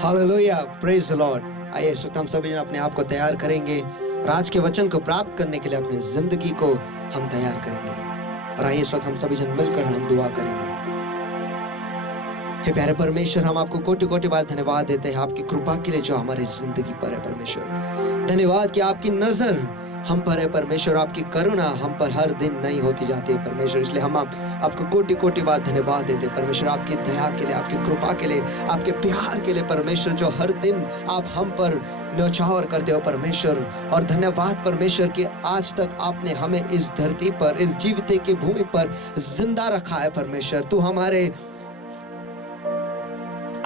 Hallelujah, praise the Lord. आइए इस वक्त हम सभी अपने आप को तैयार करेंगे और आज के वचन को प्राप्त करने के लिए अपनी जिंदगी को हम तैयार करेंगे। और आइए इस वक्त हम सभी जन मिलकर हम दुआ करेंगे। हे प्यारे परमेश्वर, हम आपको कोटि कोटि बार धन्यवाद देते हैं आपकी कृपा के लिए जो हमारी जिंदगी पर है परमेश्वर। धन्यवाद कि आपकी नजर हम पर है परमेश्वर, आपकी करुणा हम पर हर दिन नई होती जाती है परमेश्वर। इसलिए हम आपको कोटि कोटि बार धन्यवाद देते हैं परमेश्वर, आपकी दया के लिए, आपकी कृपा के लिए, आपके प्यार के लिए परमेश्वर, जो हर दिन आप हम पर न्यौछावर करते हो परमेश्वर। और धन्यवाद परमेश्वर कि आज तक आपने हमें इस धरती पर, इस जीविते की भूमि पर जिंदा रखा है परमेश्वर। तू हमारे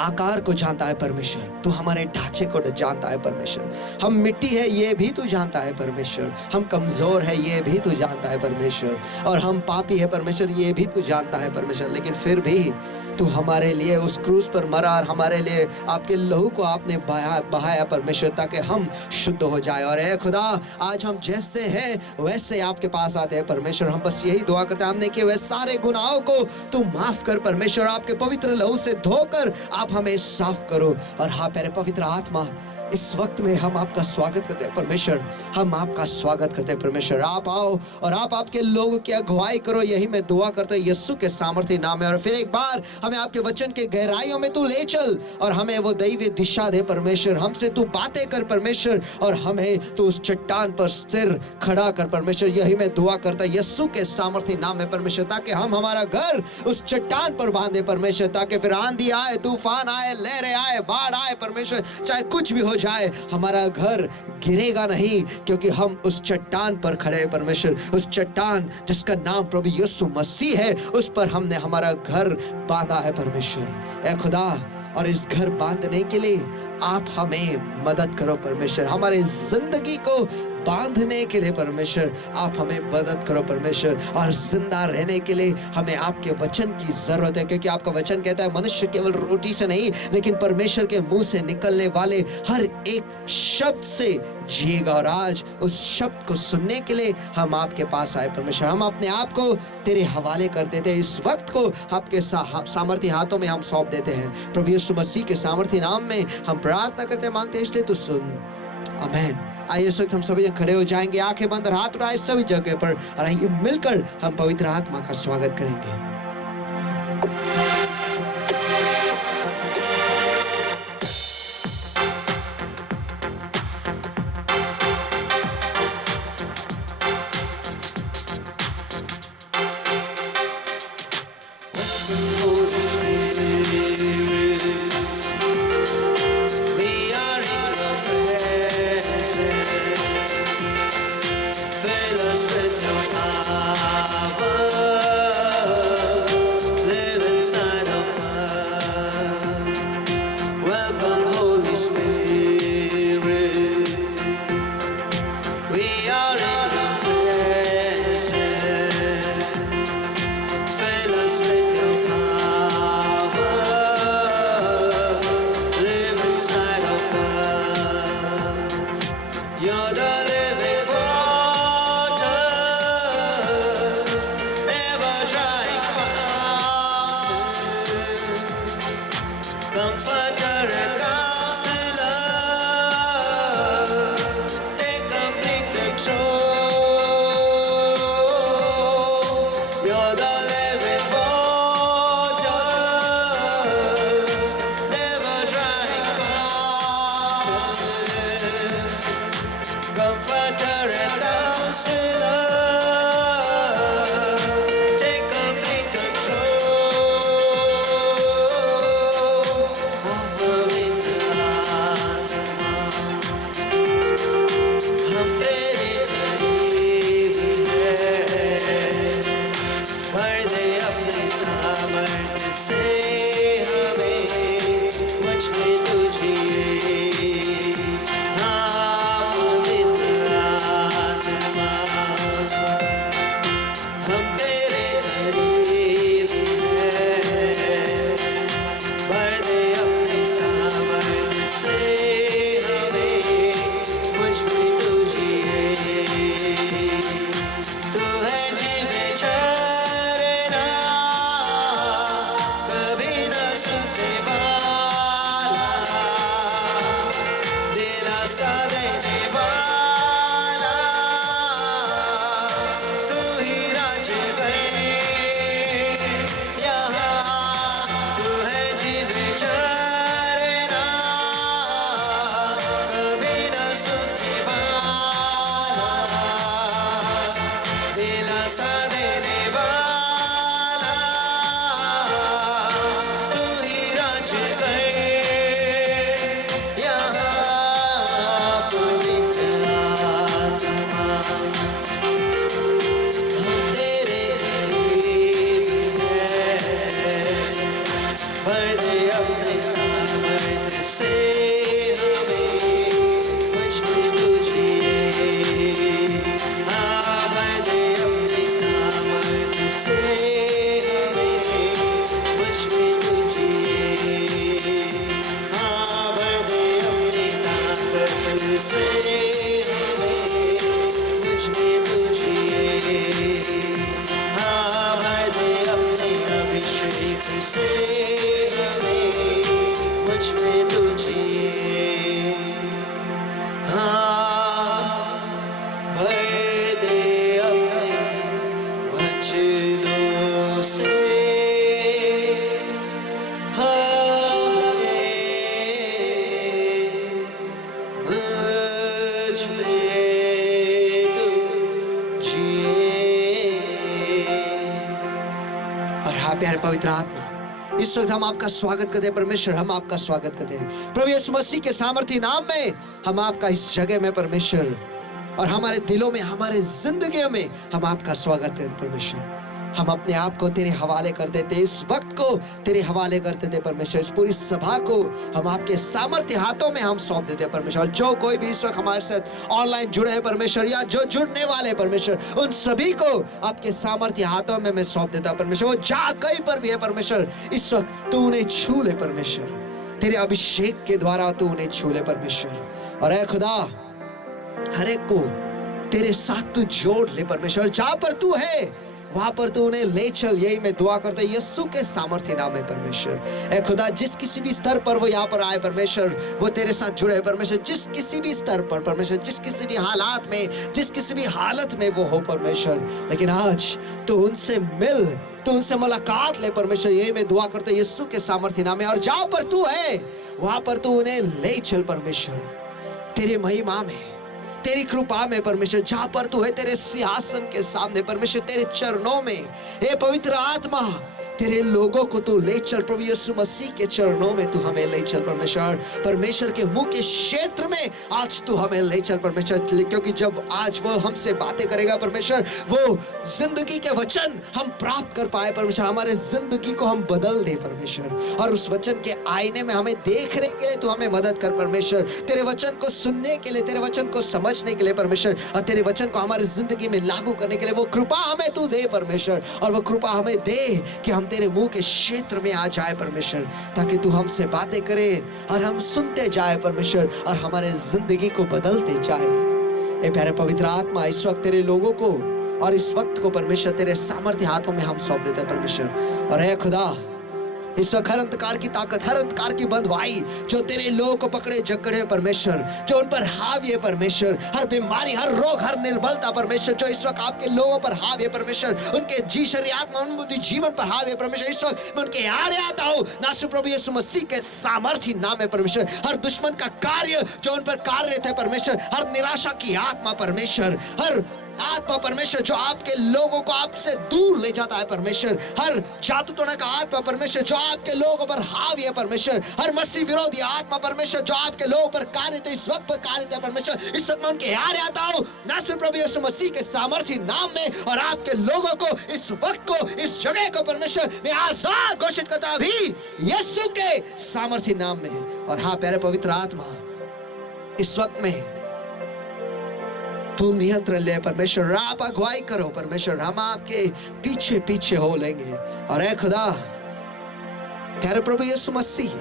आकार को जानता है परमेश्वर, तू हमारे ढांचे को जानता है परमेश्वर। हम मिट्टी है ये भी तू जानता है परमेश्वर, हम कमजोर है ये भी तू जानता है परमेश्वर, और हम पापी है परमेश्वर ये भी तू जानता है परमेश्वर। लेकिन फिर भी तू हमारे लिए उस क्रूस पर मरा और हमारे लिए आपके लहू को आपने बहाया परमेश्वर, ताकि हम शुद्ध हो जाए। और ऐ खुदा, आज हम जैसे हैं वैसे आपके पास आते हैं परमेश्वर। हम बस यही दुआ करते हैं, हमने किए हुए सारे गुनाहों को तू माफ कर परमेश्वर, आपके पवित्र लहू से धोकर आप हमें साफ करो। और हाँ प्यारे पवित्र आत्मा, इस वक्त में हम आपका स्वागत करते हैं परमेश्वर, हम आपका स्वागत करते हैं परमेश्वर। आप आओ और आप आपके लोगों की अगुवाई करो, यही मैं दुआ करता हूं यीशु के सामर्थ्य नाम में। और फिर एक बार हमें आपके वचन के गहराइयों में तू ले चल और हमें वो दैवीय दिशा दे परमेश्वर। हमसे तू बातें कर परमेश्वर और हमें तू उस चट्टान पर स्थिर खड़ा कर परमेश्वर, यही मैं दुआ करता यीशु के सामर्थ्य नाम में परमेश्वर, ताकि हम हमारा घर उस चट्टान पर बांधे परमेश्वर, ताकि फिर आंधी आए, तूफान आए, लहरें आए, बाढ़ आए परमेश्वर, चाहे कुछ भी हो जाए, हमारा घर गिरेगा नहीं, क्योंकि हम उस चट्टान पर खड़े हैं परमेश्वर। उस चट्टान जिसका नाम प्रभु यीशु मसीह है, उस पर हमने हमारा घर बांधा है परमेश्वर। ऐ खुदा, और इस घर बांधने के लिए आप हमें मदद करो परमेश्वर, हमारे जिंदगी को बांधने के लिए परमेश्वर आप हमें मदद करो परमेश्वर। और जिंदा रहने के लिए हमें आपके वचन की जरूरत है, क्योंकि आपका वचन कहता है मनुष्य केवल रोटी से नहीं लेकिन परमेश्वर के मुंह से निकलने वाले हर एक शब्द से जिएगा। और आज उस शब्द को सुनने के लिए हम आपके पास आए परमेश्वर। हम अपने आप को तेरे हवाले कर देते हैं, इस वक्त को आपके सामर्थ्य हाथों में हम सौंप देते हैं प्रभु यीशु मसीह के सामर्थ्य नाम में हम प्रार्थना करते मांगते हैं, इसलिए तू सुन, आमीन। आइए इस वक्त हम सभी खड़े हो जाएंगे, आंखें बंद और हाथ उठाए सभी जगह पर, और आइए मिलकर हम पवित्र आत्मा का स्वागत करेंगे। दिलासा देने वाला, तू ही राजगर यहाँ, तू है जीव चरना, कभी न सुनने वाला, दिलासा देने वाला, तू ही राजगर यहाँ, पवित्र आत्मा हम तेरे करीब हैं, भर दे अपने सामर्थ्य से हमें, मुझ में तू जिए, हाँ भर दे अपने सामर्थ्य से हमें, मुझ में तू जिए, हाँ भर दे अपनी ताकत से हमें, मुझ में तू जिए, हाँ भर दे अपने अभिषेक से हमें, मुझ में तू जिए, हाँ भर दे अपने वचनों से हमें, मुझ में तू जिए। और हाँ प्यारे पवित्र आत्मा, इस वक्त हम आपका स्वागत करते हैं परमेश्वर, हम आपका स्वागत करते हैं प्रभु यीशु मसीह के सामर्थी नाम में। हम आपका इस जगह में परमेश्वर, और हमारे दिलों में, हमारे जिंदगियों में हम आपका स्वागत करते हैं परमेश्वर। हम अपने आप को तेरे हवाले कर देते, इस वक्त को तेरे हवाले कर देते परमेश्वर। इस पूरी सभा को हम आपके सामर्थ्य हाथों में हम सौंप देते हैं परमेश्वर। जो कोई भी इस वक्त हमारे साथ ऑनलाइन जुड़े हैं परमेश्वर, या जो जुड़ने वाले हैं परमेश्वर, उन सभी को आपके सामर्थ्य हाथों में मैं सौंप देता परमेश्वर। वो जहाँ कहीं पर भी है परमेश्वर, इस वक्त तू उन्हें छू ले परमेश्वर, तेरे अभिषेक के द्वारा तू उन्हें छू ले परमेश्वर। और ऐ खुदा, हर एक को तेरे साथ तू जोड़ ले परमेश्वर। जहाँ पर तू है वहां पर तू उन्हें ले चल, यही मैं दुआ करता हूं यीशु के सामर्थ्य नाम में परमेश्वर। ऐ खुदा, जिस किसी भी स्तर पर वो यहाँ पर आए परमेश्वर, वो तेरे साथ जुड़े परमेश्वर। जिस किसी भी स्तर पर परमेश्वर, जिस किसी भी हालात में, जिस किसी भी हालत में वो हो परमेश्वर, लेकिन आज तू उनसे मिल, तू उनसे मुलाकात ले परमेश्वर। यही मैं दुआ करता हूं यीशु के सामर्थ्य नाम में। और जहाँ पर तू है वहां पर तू उन्हें ले चल परमेश्वर, तेरी महिमा में, तेरी कृपा में परमेश्वर। जहाँ पर तू है तेरे सिंहासन के सामने परमेश्वर, तेरे चरणों में, हे पवित्र आत्मा, तेरे लोगों को तू ले चल प्रभु यीशु मसीह के चरणों में तू हमें ले चल परमेश्वर। परमेश्वर के मुंह के क्षेत्र में आज तू हमें ले चल परमेश्वर, क्योंकि जब आज वो हमसे बातें करेगा परमेश्वर, वो जिंदगी के वचन हम प्राप्त कर पाए परमेश्वर। हमारे जिंदगी को हम बदल दे परमेश्वर, और उस वचन के आईने में हमें देखने के लिए तू हमें मदद कर परमेश्वर। तेरे वचन को सुनने के लिए, तेरे वचन को समझने के लिए परमेश्वर, और तेरे वचन को हमारी जिंदगी में लागू करने के लिए वो कृपा हमें तू दे परमेश्वर। और वो कृपा हमें दे कि हम तेरे मुंह के क्षेत्र में आ जाए परमेश्वर, ताकि तू हमसे बातें करे और हम सुनते जाए परमेश्वर, और हमारे जिंदगी को बदलते जाए। ए प्यारे पवित्र आत्मा, इस वक्त तेरे लोगों को और इस वक्त को परमेश्वर तेरे सामर्थ्य हाथों में हम सौंप देते हैं परमेश्वर। और हे खुदा, इस वक्त हर अंधकार की ताकत, हर अंधकार की बंधुआई जो तेरे लोगों को पकड़े जकड़े परमेश्वर, जो उन पर हावी है परमेश्वर, हर बीमारी, हर रोग, हर निर्बलता परमेश्वर जो इस वक्त आपके लोगों पर हावी है परमेश्वर, उनके जी शरीर आत्मा बुद्धि जीवन पर हावी है परमेश्वर। इस वक्त मैं उनके आड़े आता हूँ नासुर प्रभु यीशु मसीह के सामर्थ्य नाम है परमेश्वर। हर दुश्मन का कार्य जो उन पर कार्यरत है परमेश्वर, हर निराशा की आत्मा परमेश्वर, हर आत्मा परमेश्वर जो आपके लोगों को आपसे दूर ले जाता है परमेश्वर, हर जादू टोना का आत्मा परमेश्वर जो आपके लोगों पर हावी है परमेश्वर, हर मसीह विरोधी आत्मा परमेश्वर जो आपके लोगों पर कार्यरत है, इस वक्त पर कार्यरत है परमेश्वर, इस वक्त मैं उनके आड़े आता हूँ नासुर प्रभु यीशु मसीह के सामर्थ्य नाम में, और आपके लोगों को इस वक्त को, इस जगह को परमेश्वर मैं आजाद घोषित करता हूं अभी यीशु के सामर्थ्य नाम में। और हाँ प्यारे पवित्र आत्मा, इस वक्त में तू नियंत्रण ले परमेश्वर, आप अगुवाई करो परमेश्वर, हम आपके पीछे पीछे हो लेंगे। और ऐ खुदा, प्यारे प्रभु यीशु मसीह,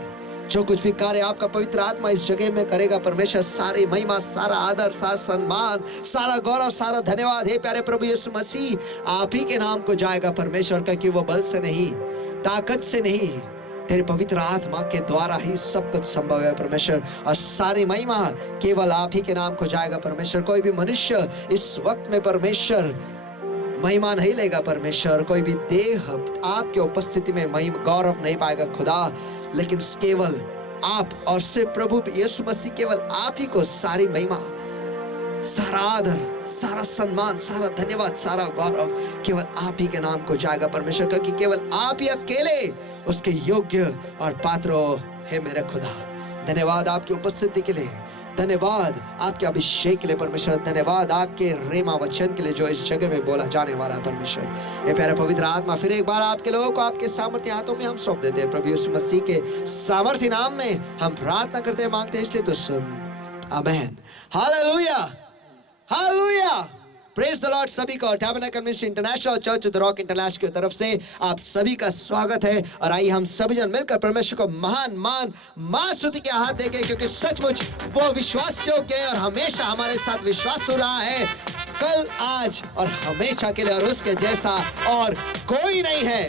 जो कुछ भी कार्य आपका पवित्र आत्मा इस जगह में करेगा परमेश्वर, सारी महिमा, सारा आदर, सारा सम्मान, सारा गौरव, सारा धन्यवाद हे प्यारे प्रभु यीशु मसीह आप ही के नाम को जाएगा परमेश्वर, क्योंकि वो बल से नहीं, ताकत से नहीं, तेरे पवित्र आत्मा के द्वारा ही सब कुछ संभव है परमेश्वर, और सारी महिमा केवल आप ही के नाम को जाएगा परमेश्वर। कोई भी मनुष्य इस वक्त में परमेश्वर महिमा नहीं लेगा परमेश्वर, कोई भी देह आपके उपस्थिति में महिमा गौरव नहीं पाएगा खुदा, लेकिन केवल आप और सिर्फ प्रभु यीशु मसीह, केवल आप ही को सारी महिमा, सारा आदर, सारा सम्मान, सारा धन्यवाद, सारा गौरव केवल आप ही के नाम को जाएगा परमेश्वर, क्योंकि केवल आप ही अकेले उसके योग्य और पात्र है मेरे खुदा। धन्यवाद आपकी उपस्थिति के लिए, धन्यवाद आपके अभिषेक के लिए परमेश्वर, धन्यवाद आपके रेमा वचन के लिए जो इस जगह में बोला जाने वाला है परमेश्वर। ये प्यारा पवित्र आत्मा फिर एक बार आपके लोगों को आपके सामर्थ्य हाथों में हम सौंप देते हैं प्रभु यीशु मसीह के सामर्थ्य नाम में हम प्रार्थना करते हैं, मांगते हैं, इसलिए तो सुन। Amen. Hallelujah, hallelujah, praise the Lord. सभी को tabernacle ministry international church the rock international की तरफ से आप सभी का स्वागत है, और आइए हम सभी जन मिलकर परमेश्वर को महान स्तुति के हाथ देंगे, क्योंकि सचमुच वो विश्वास योग्य है और हमेशा हमारे साथ विश्वास हो रहा है, कल, आज और हमेशा के लिए, और उसके जैसा और कोई नहीं है।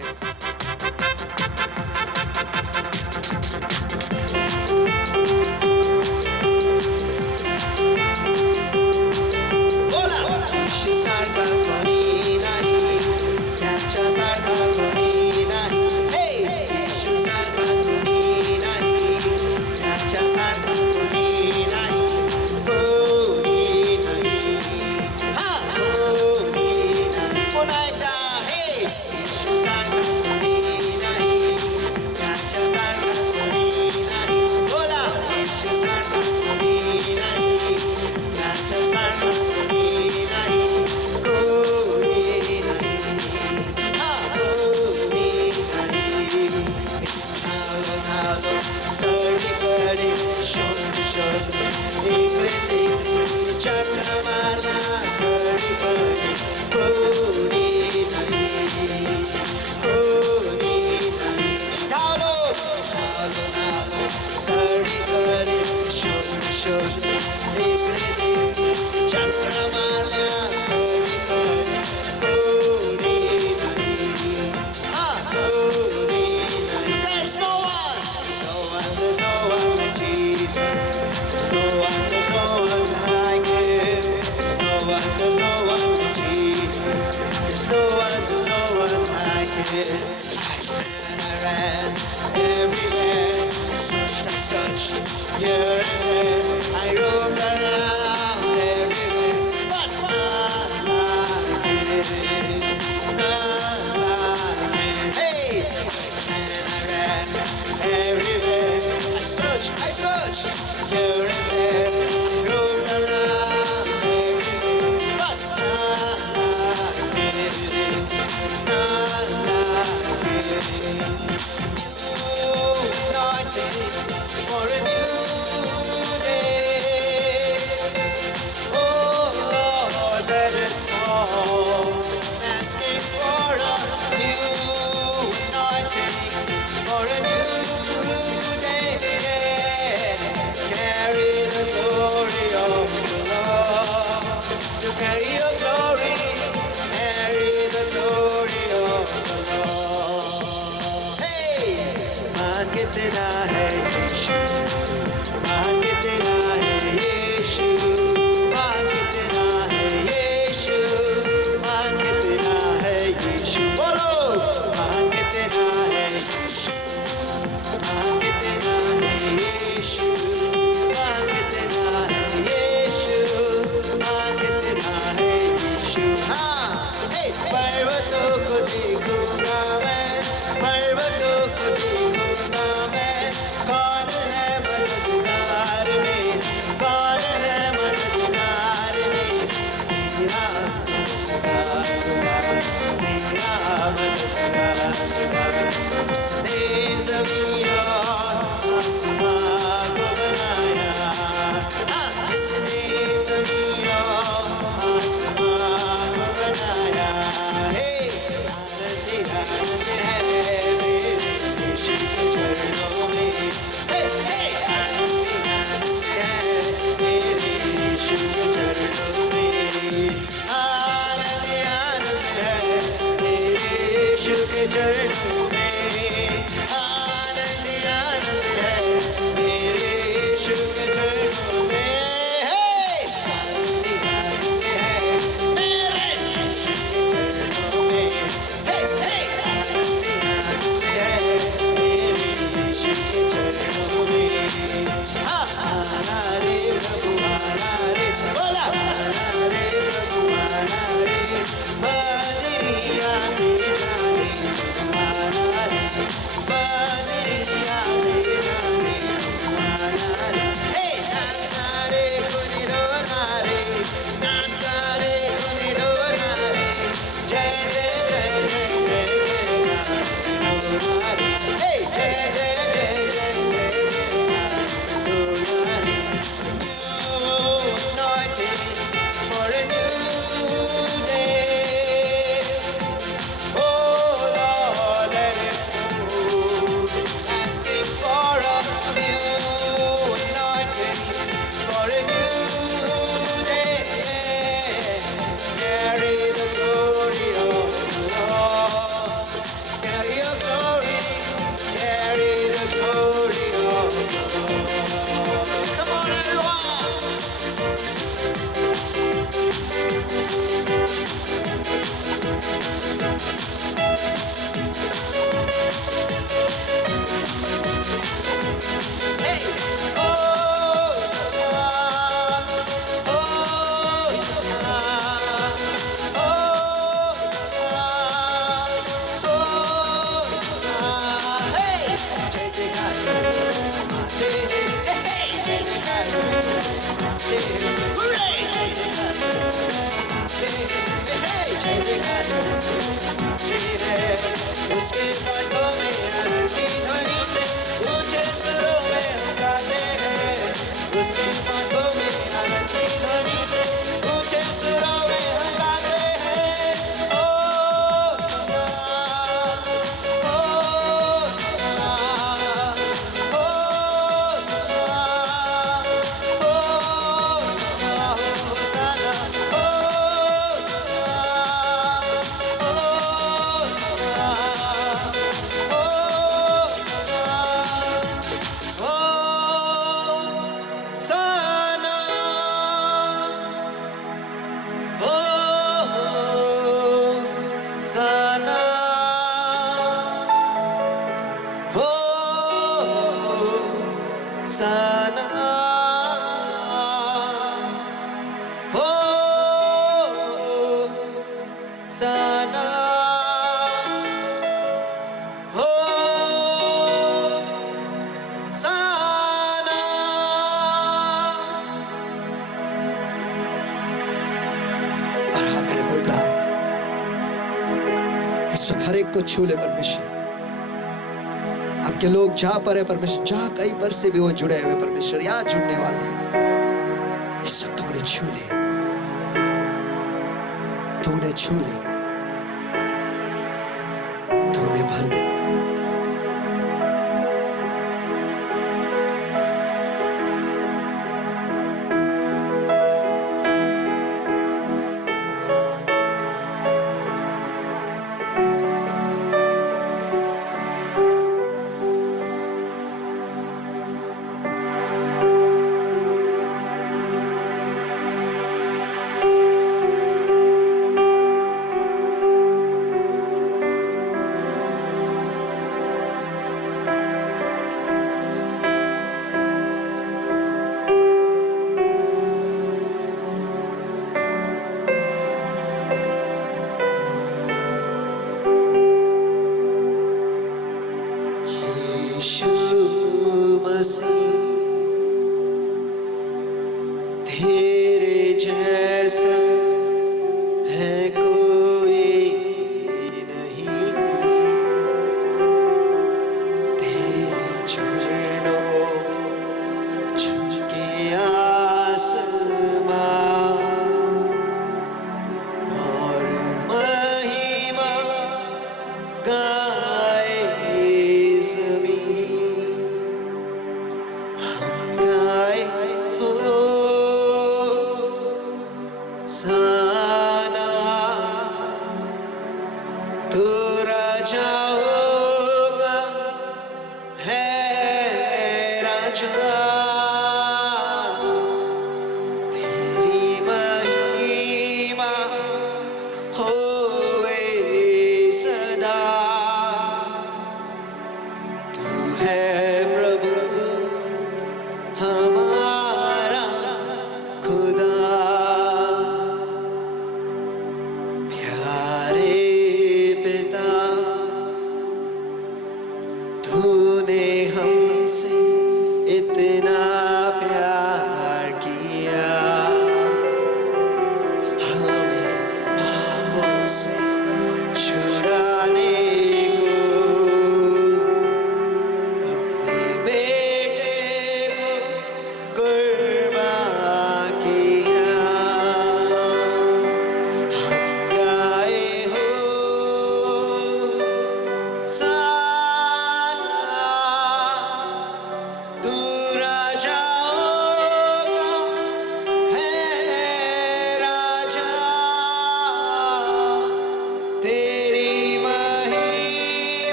for a new day. Carry the glory of the Lord. Carry your glory. Carry the glory of the Lord. Come on, everyone. Hey, उसके बातों में आनंद की ध्वनि से ऊंचे सुरों में हम गाते हैं। उसकी बातों में आनंद की ध्वनि से ऊंचे सुरों में हम गाते हैं। ओ सना, ओ सना, ओ सना, ओ सना, होसाना, ओ Sana, oh, Sana, oh, Sana. और हाँ मेरे पवित्र आत्मा, इस वक्त हर एक को छू ले परमेश्वर। आपके लोग जहां पर है परमेश्वर, जहां कहीं पर से भी वो जुड़े हुए परमेश्वर, या जुड़ने वाले हैं, इस वक्त तूने छू ले, तूने छू ले, तूने भर दे। तेरे जैसा है कोई नहीं, तेरे चरणों में झुके आसमां और महिमा गाए ज़मीन। हम गाए हो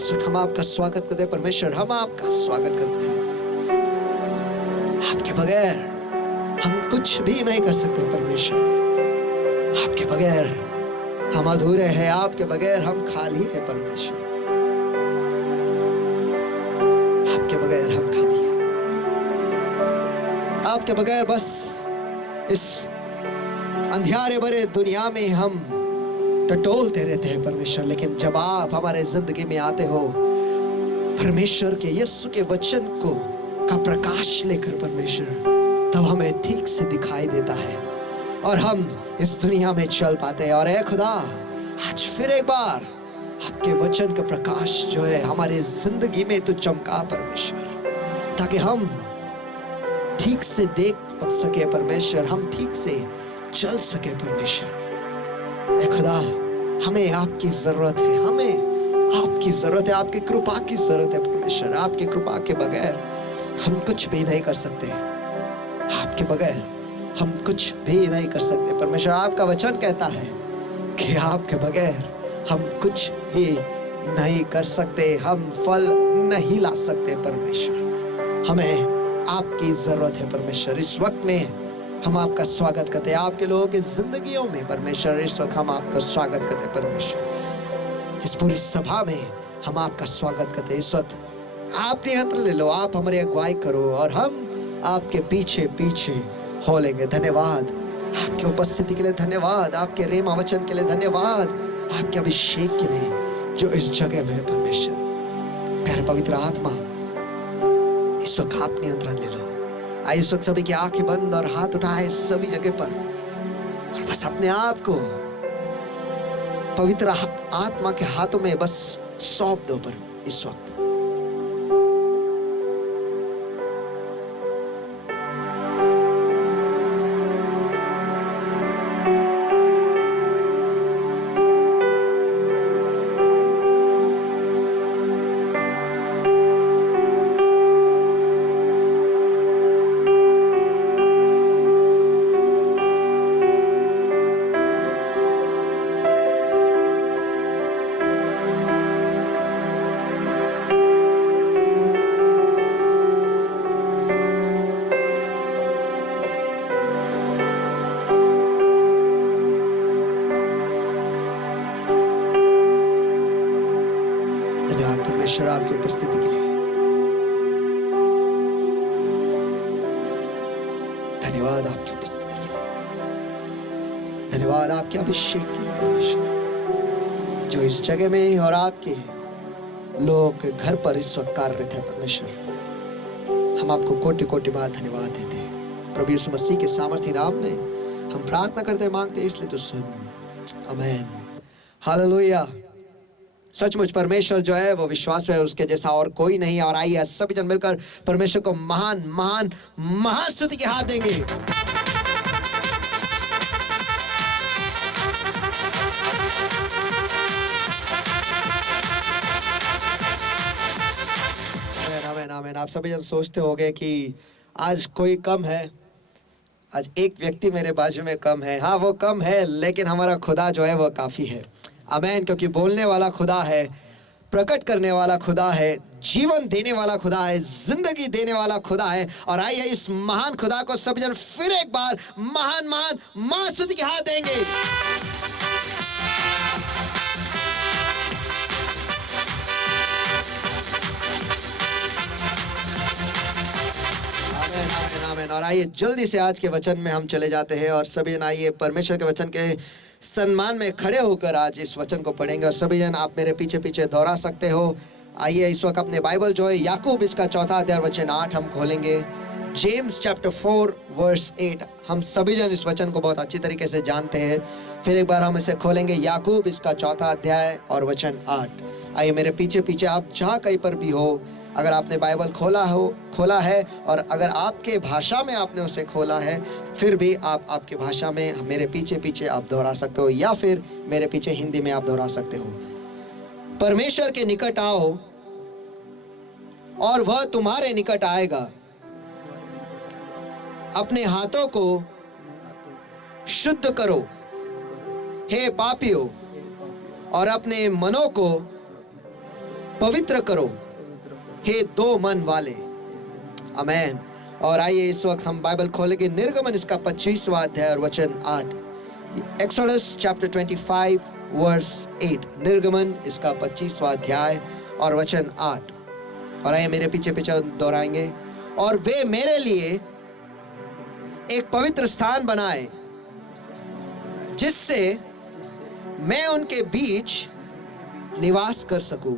इस वक्त हम आपका स्वागत करते हैं परमेश्वर, हम आपका स्वागत करते हैं। आपके बगैर हम कुछ भी नहीं कर सकते परमेश्वर, आपके बगैर हम अधूरे हैं, आपके बगैर हम खाली हैं परमेश्वर, आपके बगैर हम खाली हैं, आपके बगैर बस इस अंधियारे भरे दुनिया में हम टटोलते रहते हैं परमेश्वर। लेकिन जब आप हमारे जिंदगी में आते हो परमेश्वर के यीशु के वचन को का प्रकाश लेकर परमेश्वर, तब हमें ठीक से दिखाई देता है और हम इस दुनिया में चल पाते हैं। और ऐ खुदा, आज फिर एक बार आपके वचन का प्रकाश जो है हमारे जिंदगी में तो चमका परमेश्वर, ताकि हम ठीक से देख सके परमेश्वर, हम ठीक से चल सके परमेश्वर। ऐ खुदा, हमें आपकी जरूरत है, हमें आपकी जरूरत है, आपकी कृपा की जरूरत है परमेश्वर। आपकी कृपा के बगैर हम कुछ भी नहीं कर सकते, आपके बगैर हम कुछ भी नहीं कर सकते परमेश्वर। आपका वचन कहता है कि आपके बगैर हम कुछ भी नहीं कर सकते, हम फल नहीं ला सकते परमेश्वर। हमें आपकी जरूरत है परमेश्वर। इस वक्त में हम आपका स्वागत करते हैं, आपके लोगों की जिंदगियों में परमेश्वर। इस वक्त हम आपका स्वागत करते हैं परमेश्वर। इस पूरी सभा में हम आपका स्वागत करते हैं। इस वक्त आप नियंत्रण ले लो, आप हमारी अगुवाई करो और हम आपके पीछे पीछे हो लेंगे। धन्यवाद आपकी उपस्थिति के लिए, धन्यवाद आपके रेमा वचन के लिए, धन्यवाद आपके अभिषेक के लिए जो इस जगह में है परमेश्वर। प्यारे पवित्र आत्मा, इस वक्त आप नियंत्रण ले लो। आइए इस वक्त सभी की आंखें बंद और हाथ उठाए सभी जगह पर, और बस अपने आप को पवित्र आत्मा के हाथों में बस सौंप दो पर इस वक्त। परमेश्वर आपकी उपस्थिति के लिए धन्यवाद, आपकी उपस्थिति के लिए धन्यवाद, आपके अभिषेक के लिए परमेश्वर, जो इस जगह में और आपके लोगों के घर पर इस वक्त कार्यरत है परमेश्वर। हम आपको कोटि कोटि बार धन्यवाद देते हैं प्रभु यीशु मसीह के सामर्थी नाम में हम प्रार्थना करते मांगते, इसलिए तो सुन। आमीन, हालेलुया। सचमुच परमेश्वर जो है वो विश्वास है उसके जैसा और कोई नहीं। और आइए सभी जन मिलकर परमेश्वर को महान महान महान स्तुति के हाथ देंगे। आमीन आमीन। आप सभी जन सोचते होंगे कि आज कोई कम है, आज एक व्यक्ति मेरे बाजू में कम है। हाँ, वो कम है, लेकिन हमारा खुदा जो है वो काफी है। आमीन, क्योंकि बोलने वाला खुदा है, प्रकट करने वाला खुदा है, जीवन देने वाला खुदा है, जिंदगी देने वाला खुदा है। और आइए इस महान खुदा को सभी जन फिर एक बार महान महान महान स्तुति के हाथ देंगे। आमीन आमीन आमीन। और आइए जल्दी से आज के वचन में हम चले जाते हैं और सभी जन आइए परमेश्वर के वचन के सम्मान में खड़े होकर आज इस वचन को पढ़ेंगे। और सभी जन आप मेरे पीछे पीछे दोहरा सकते हो। आइए इस वक्त अपने बाइबल जो है याकूब इसका 4 अध्याय वचन 8 हम खोलेंगे। James chapter 4 verse 8। हम सभी जन इस वचन को बहुत अच्छी तरीके से जानते हैं। फिर एक बार हम इसे खोलेंगे, याकूब इसका 4 अध्याय और वचन 8। आइए मेरे पीछे पीछे आप जहाँ कहीं पर भी हो, अगर आपने बाइबल खोला है और अगर आपके भाषा में आपने उसे खोला है, फिर भी आप आपके भाषा में मेरे पीछे पीछे आप दोहरा सकते हो, या फिर मेरे पीछे हिंदी में आप दोहरा सकते हो। परमेश्वर के निकट आओ और वह तुम्हारे निकट आएगा। अपने हाथों को शुद्ध करो हे पापियों, और अपने मनों को पवित्र करो हे दो मन वाले। आमेन। और आइए इस वक्त हम बाइबल खोलेंगे निर्गमन इसका 25वां अध्याय और वचन 8। Exodus chapter 25 verse 8। निर्गमन इसका 25वां अध्याय और वचन 8। और आइए मेरे पीछे पीछे दोहराएंगे। और वे मेरे लिए एक पवित्र स्थान बनाए जिससे मैं उनके बीच निवास कर सकूं।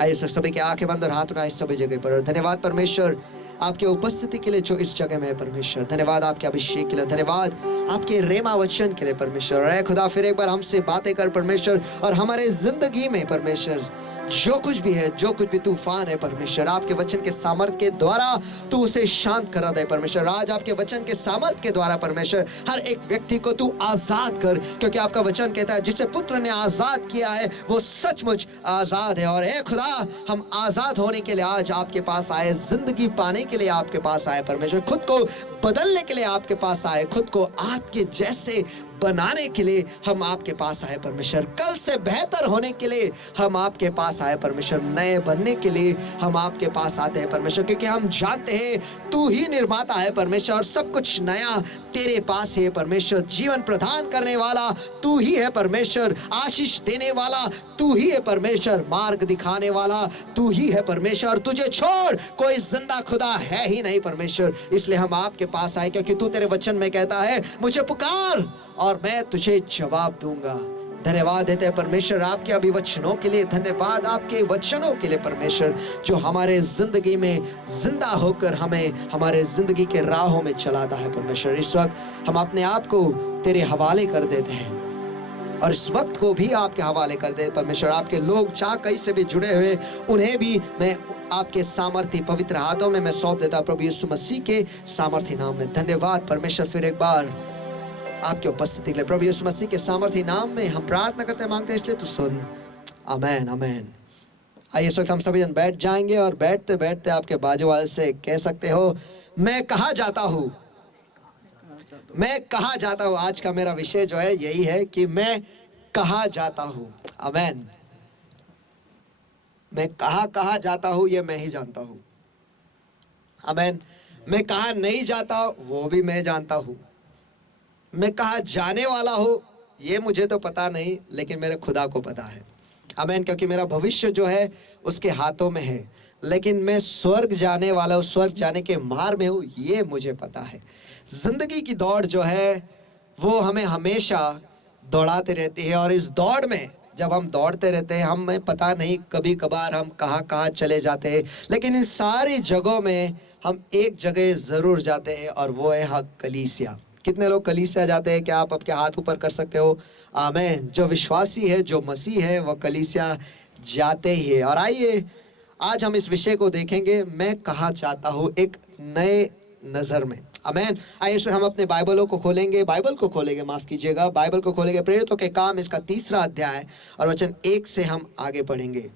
आइए सभी के आंखें बंद और हाथ उठाए सभी जगह पर। धन्यवाद परमेश्वर आपके उपस्थिति के लिए जो इस जगह में है परमेश्वर। धन्यवाद आपके अभिषेक के लिए, धन्यवाद आपके रेमा वचन के लिए परमेश्वर। अरे खुदा फिर एक बार हमसे बातें कर परमेश्वर, और हमारे जिंदगी में परमेश्वर जो कुछ भी है, जो कुछ भी तूफान है परमेश्वर, आपके वचन के सामर्थ के द्वारा तू उसे शांत करा दे परमेश्वर। आज आपके वचन के सामर्थ के द्वारा परमेश्वर हर एक व्यक्ति को तू आजाद कर, क्योंकि आपका वचन कहता है जिसे पुत्र ने आजाद किया है वो सचमुच आजाद है। और हे खुदा हम आजाद होने के लिए आज आपके पास आए, जिंदगी पाने के लिए आपके पास आए परमेश्वर, खुद को बदलने के लिए आपके पास आए, खुद को आपके जैसे बनाने के लिए हम आपके पास आए परमेश्वर, कल से बेहतर होने के लिए हम आपके पास आए परमेश्वर, नए बनने के लिए हम आपके पास आते हैं परमेश्वर, क्योंकि हम जानते हैं तू ही निर्माता है परमेश्वर, और सब कुछ नया तेरे पास है परमेश्वर। जीवन प्रदान करने वाला तू ही है परमेश्वर, आशीष देने वाला तू ही है परमेश्वर, मार्ग दिखाने वाला तू ही है परमेश्वर। तुझे छोड़ कोई जिंदा खुदा है ही नहीं परमेश्वर, इसलिए हम आपके पास आए, क्योंकि तू तेरे वचन में कहता है मुझे पुकार और मैं तुझे जवाब दूंगा। धन्यवाद देते हैं परमेश्वर आपके अभिवचनों के लिए, धन्यवाद आपके वचनों के लिए परमेश्वर, जो हमारे जिंदगी में जिंदा होकर हमें हमारे जिंदगी के राहों में चलाता है परमेश्वर। इस वक्त हम अपने आप को तेरे हवाले कर देते हैं, और इस वक्त को भी आपके हवाले कर दे परमेश्वर। आपके लोग चाह कहीं से भी जुड़े हुए, उन्हें भी मैं आपके सामर्थी पवित्र हाथों में मैं सौंप देता प्रभु यीशु मसीह के सामर्थी नाम में। धन्यवाद परमेश्वर फिर एक बार आपके उपस्थिति के लिए, प्रभु यीशु मसीह के सामर्थी नाम में हम प्रार्थना करते मांगते हैं, इसलिए तू सुन। आमेन आमेन। आइए इस वक्त हम सभी जन बैठ जाएंगे, और बैठते बैठते आपके बाजू वाले से कह सकते हो मैं कहाँ जाता हूँ, मैं कहाँ जाता हूँ। आज का मेरा विषय जो है यही है कि मैं कहाँ जाता हूँ। आमेन। मैं कहाँ जाता हूँ ये मैं ही जानता हूँ। आमेन। मैं कहाँ नहीं जाता वो भी मैं जानता हूँ। मैं कहाँ जाने वाला हूँ ये मुझे तो पता नहीं, लेकिन मेरे खुदा को पता है। आमेन। क्योंकि मेरा भविष्य जो है उसके हाथों में है, लेकिन मैं स्वर्ग जाने वाला हूँ, स्वर्ग जाने के मार्ग में हूँ ये मुझे पता है। जिंदगी की दौड़ जो है वो हमें हमेशा दौड़ाते रहती है, और इस दौड़ में जब हम दौड़ते रहते हैं हमें पता नहीं कभी कभार हम कहाँ कहाँ चले जाते हैं, लेकिन इन सारी जगहों में हम एक जगह ज़रूर जाते हैं, और वो है कलीसिया। कितने लोग कलीसिया जाते हैं? क्या आप आपके हाथ ऊपर कर सकते हो? आमीन। जो विश्वासी है, जो मसीह है, वह कलीसिया जाते ही है। और आइए आज हम इस विषय को देखेंगे, मैं कहाँ जाता हूँ, एक नए नज़र में। आमीन। आइए हम अपने बाइबल को खोलेंगे, माफ़ कीजिएगा, बाइबल को खोलेंगे प्रेरितों के काम इसका 3रा अध्याय और वचन 1 से हम आगे पढ़ेंगे।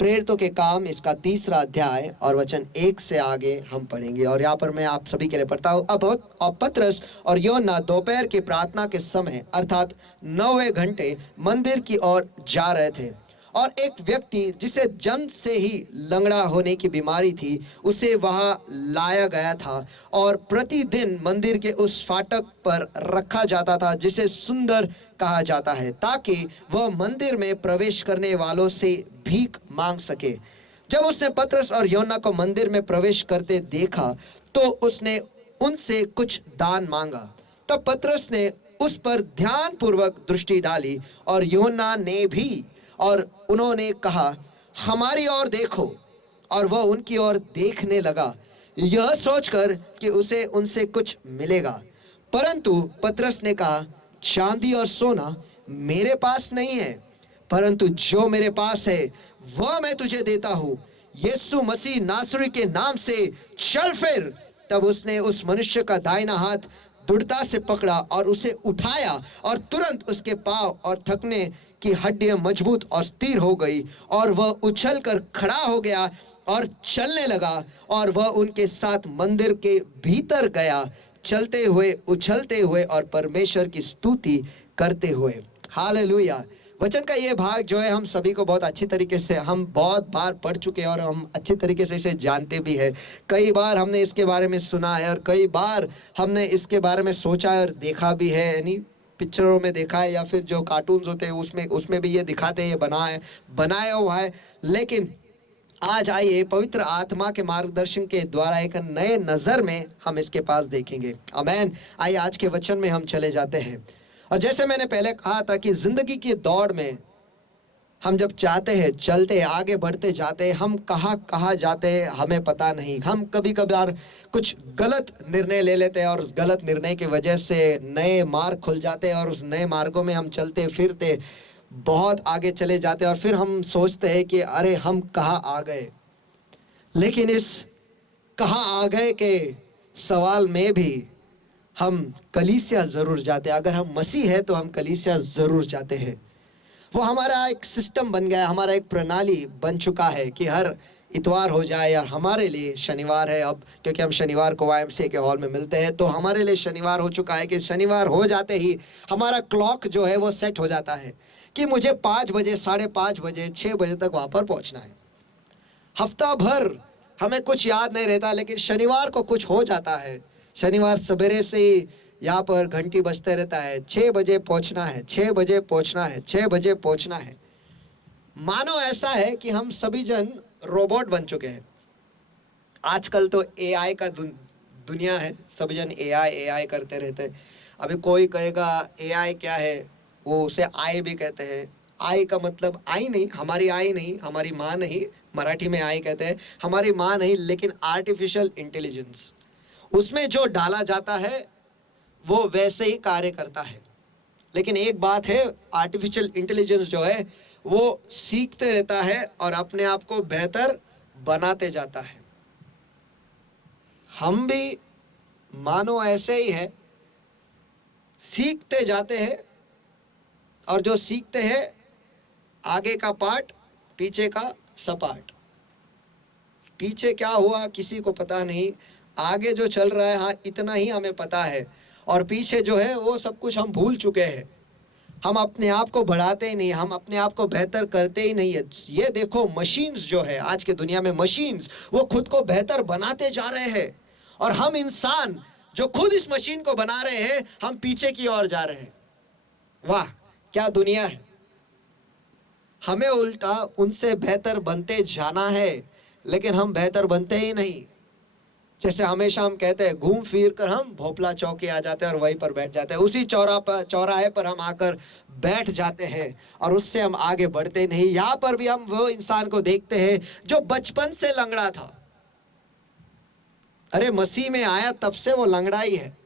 प्रेरितों के काम इसका 3रा अध्याय और वचन 1 से आगे हम पढ़ेंगे। और यहाँ पर मैं आप सभी के लिए पढ़ता हूँ। अब पतरस और यूहन्ना दोपहर की प्रार्थना के समय अर्थात 9वें घंटे मंदिर की ओर जा रहे थे, और एक व्यक्ति जिसे जन्म से ही लंगड़ा होने की बीमारी थी उसे वहां लाया गया था, और प्रतिदिन मंदिर के उस फाटक पर रखा जाता था जिसे सुंदर कहा जाता है, ताकि वह मंदिर में प्रवेश करने वालों से भीख मांग सके। जब उसने पतरस और यूहन्ना को मंदिर में प्रवेश करते देखा तो उसने उनसे कुछ दान मांगा। तब पतरस ने उस पर ध्यानपूर्वक दृष्टि डाली और यूहन्ना ने भी, और उन्होंने कहा हमारी ओर देखो, और वह उनकी ओर देखने लगा, यह सोचकर कि उसे उनसे कुछ मिलेगा। परंतु पतरस ने कहा चांदी और सोना मेरे पास नहीं है, परंतु जो मेरे पास है वह मैं तुझे देता हूँ। यीशु मसीह नासरी के नाम से चल फिर। तब उसने उस मनुष्य का दाहिना हाथ दृढ़ता से पकड़ा और उसे उठाया, और तुरंत उसके पांव और थकने की हड्डियां मजबूत और स्थिर हो गई, और वह उछलकर खड़ा हो गया और चलने लगा। और वह उनके साथ मंदिर के भीतर गया, चलते हुए, उछलते हुए और परमेश्वर की स्तुति करते हुए। हालेलुया। वचन का ये भाग जो है हम सभी को बहुत अच्छी तरीके से हम बहुत बार पढ़ चुके हैं और हम अच्छी तरीके से इसे जानते भी हैं। कई बार हमने इसके बारे में सुना है और कई बार हमने इसके बारे में सोचा है और देखा भी है, यानी पिक्चरों में देखा है या फिर जो कार्टून्स होते हैं उसमें उसमें भी ये दिखाते हैं, ये बनाया हुआ है। लेकिन आज आइए पवित्र आत्मा के मार्गदर्शन के द्वारा एक नए नज़र में हम इसके पास देखेंगे। आमेन। आइए आज के वचन में हम चले जाते हैं। और जैसे मैंने पहले कहा था कि ज़िंदगी की दौड़ में हम जब चाहते हैं, चलते हैं, आगे बढ़ते जाते हैं, हम कहाँ जाते हैं हमें पता नहीं। हम कभी कभार कुछ गलत निर्णय ले लेते हैं और उस गलत निर्णय की वजह से नए मार्ग खुल जाते हैं और उस नए मार्गों में हम चलते फिरते बहुत आगे चले जाते हैं और फिर हम सोचते हैं कि अरे हम कहाँ आ गए। लेकिन इस कहाँ आ गए के सवाल में भी हम कलीसिया ज़रूर जाते हैं। अगर हम मसीह है तो हम कलीसिया ज़रूर जाते हैं। वो हमारा एक सिस्टम बन गया है, हमारा एक प्रणाली बन चुका है कि हर इतवार हो जाए या हमारे लिए शनिवार है अब, क्योंकि हम शनिवार को YMCA के हॉल में मिलते हैं, तो हमारे लिए शनिवार हो चुका है कि शनिवार हो जाते ही हमारा क्लॉक जो है वो सेट हो जाता है कि मुझे 5 बजे, 5:30 बजे, 6 बजे तक वहाँ पर पहुँचना है। हफ्ता भर हमें कुछ याद नहीं रहता, लेकिन शनिवार को कुछ हो जाता है। शनिवार सवेरे से ही यहाँ पर घंटी बजते रहता है, 6 बजे पहुँचना है, 6 बजे पहुँचना है, 6 बजे पहुँचना है। मानो ऐसा है कि हम सभी जन रोबोट बन चुके हैं। आजकल तो AI का दुनिया है, सभी जन AI करते रहते हैं। अभी कोई कहेगा AI क्या है, वो उसे आई भी कहते हैं। आई का मतलब आई नहीं, हमारी आई नहीं, हमारी माँ नहीं, मराठी में आई कहते हैं, हमारी माँ नहीं, लेकिन आर्टिफिशियल इंटेलिजेंस। उसमें जो डाला जाता है वो वैसे ही कार्य करता है। लेकिन एक बात है, आर्टिफिशियल इंटेलिजेंस जो है वो सीखते रहता है और अपने आप को बेहतर बनाते जाता है। हम भी मानो ऐसे ही है, सीखते जाते हैं और जो सीखते हैं आगे का पार्ट, पीछे का सपाट। पीछे क्या हुआ किसी को पता नहीं, आगे जो चल रहा है हाँ इतना ही हमें पता है, और पीछे जो है वो सब कुछ हम भूल चुके हैं। हम अपने आप को बढ़ाते ही नहीं, हम अपने आप को बेहतर करते ही नहीं है। ये देखो मशीन्स जो है आज के दुनिया में, मशीन्स वो खुद को बेहतर बनाते जा रहे हैं और हम इंसान जो खुद इस मशीन को बना रहे हैं, हम पीछे की ओर जा रहे हैं। वाह क्या दुनिया है। हमें उल्टा उनसे बेहतर बनते जाना है, लेकिन हम बेहतर बनते ही नहीं। जैसे हमेशा हम कहते हैं, घूम फिर कर हम भोपला चौके आ जाते हैं और वहीं पर बैठ जाते हैं। उसी चौराहे पर हम आकर बैठ जाते हैं और उससे हम आगे बढ़ते नहीं। यहाँ पर भी हम वो इंसान को देखते हैं जो बचपन से लंगड़ा था। अरे मसीह में आया तब से वो लंगड़ा ही है,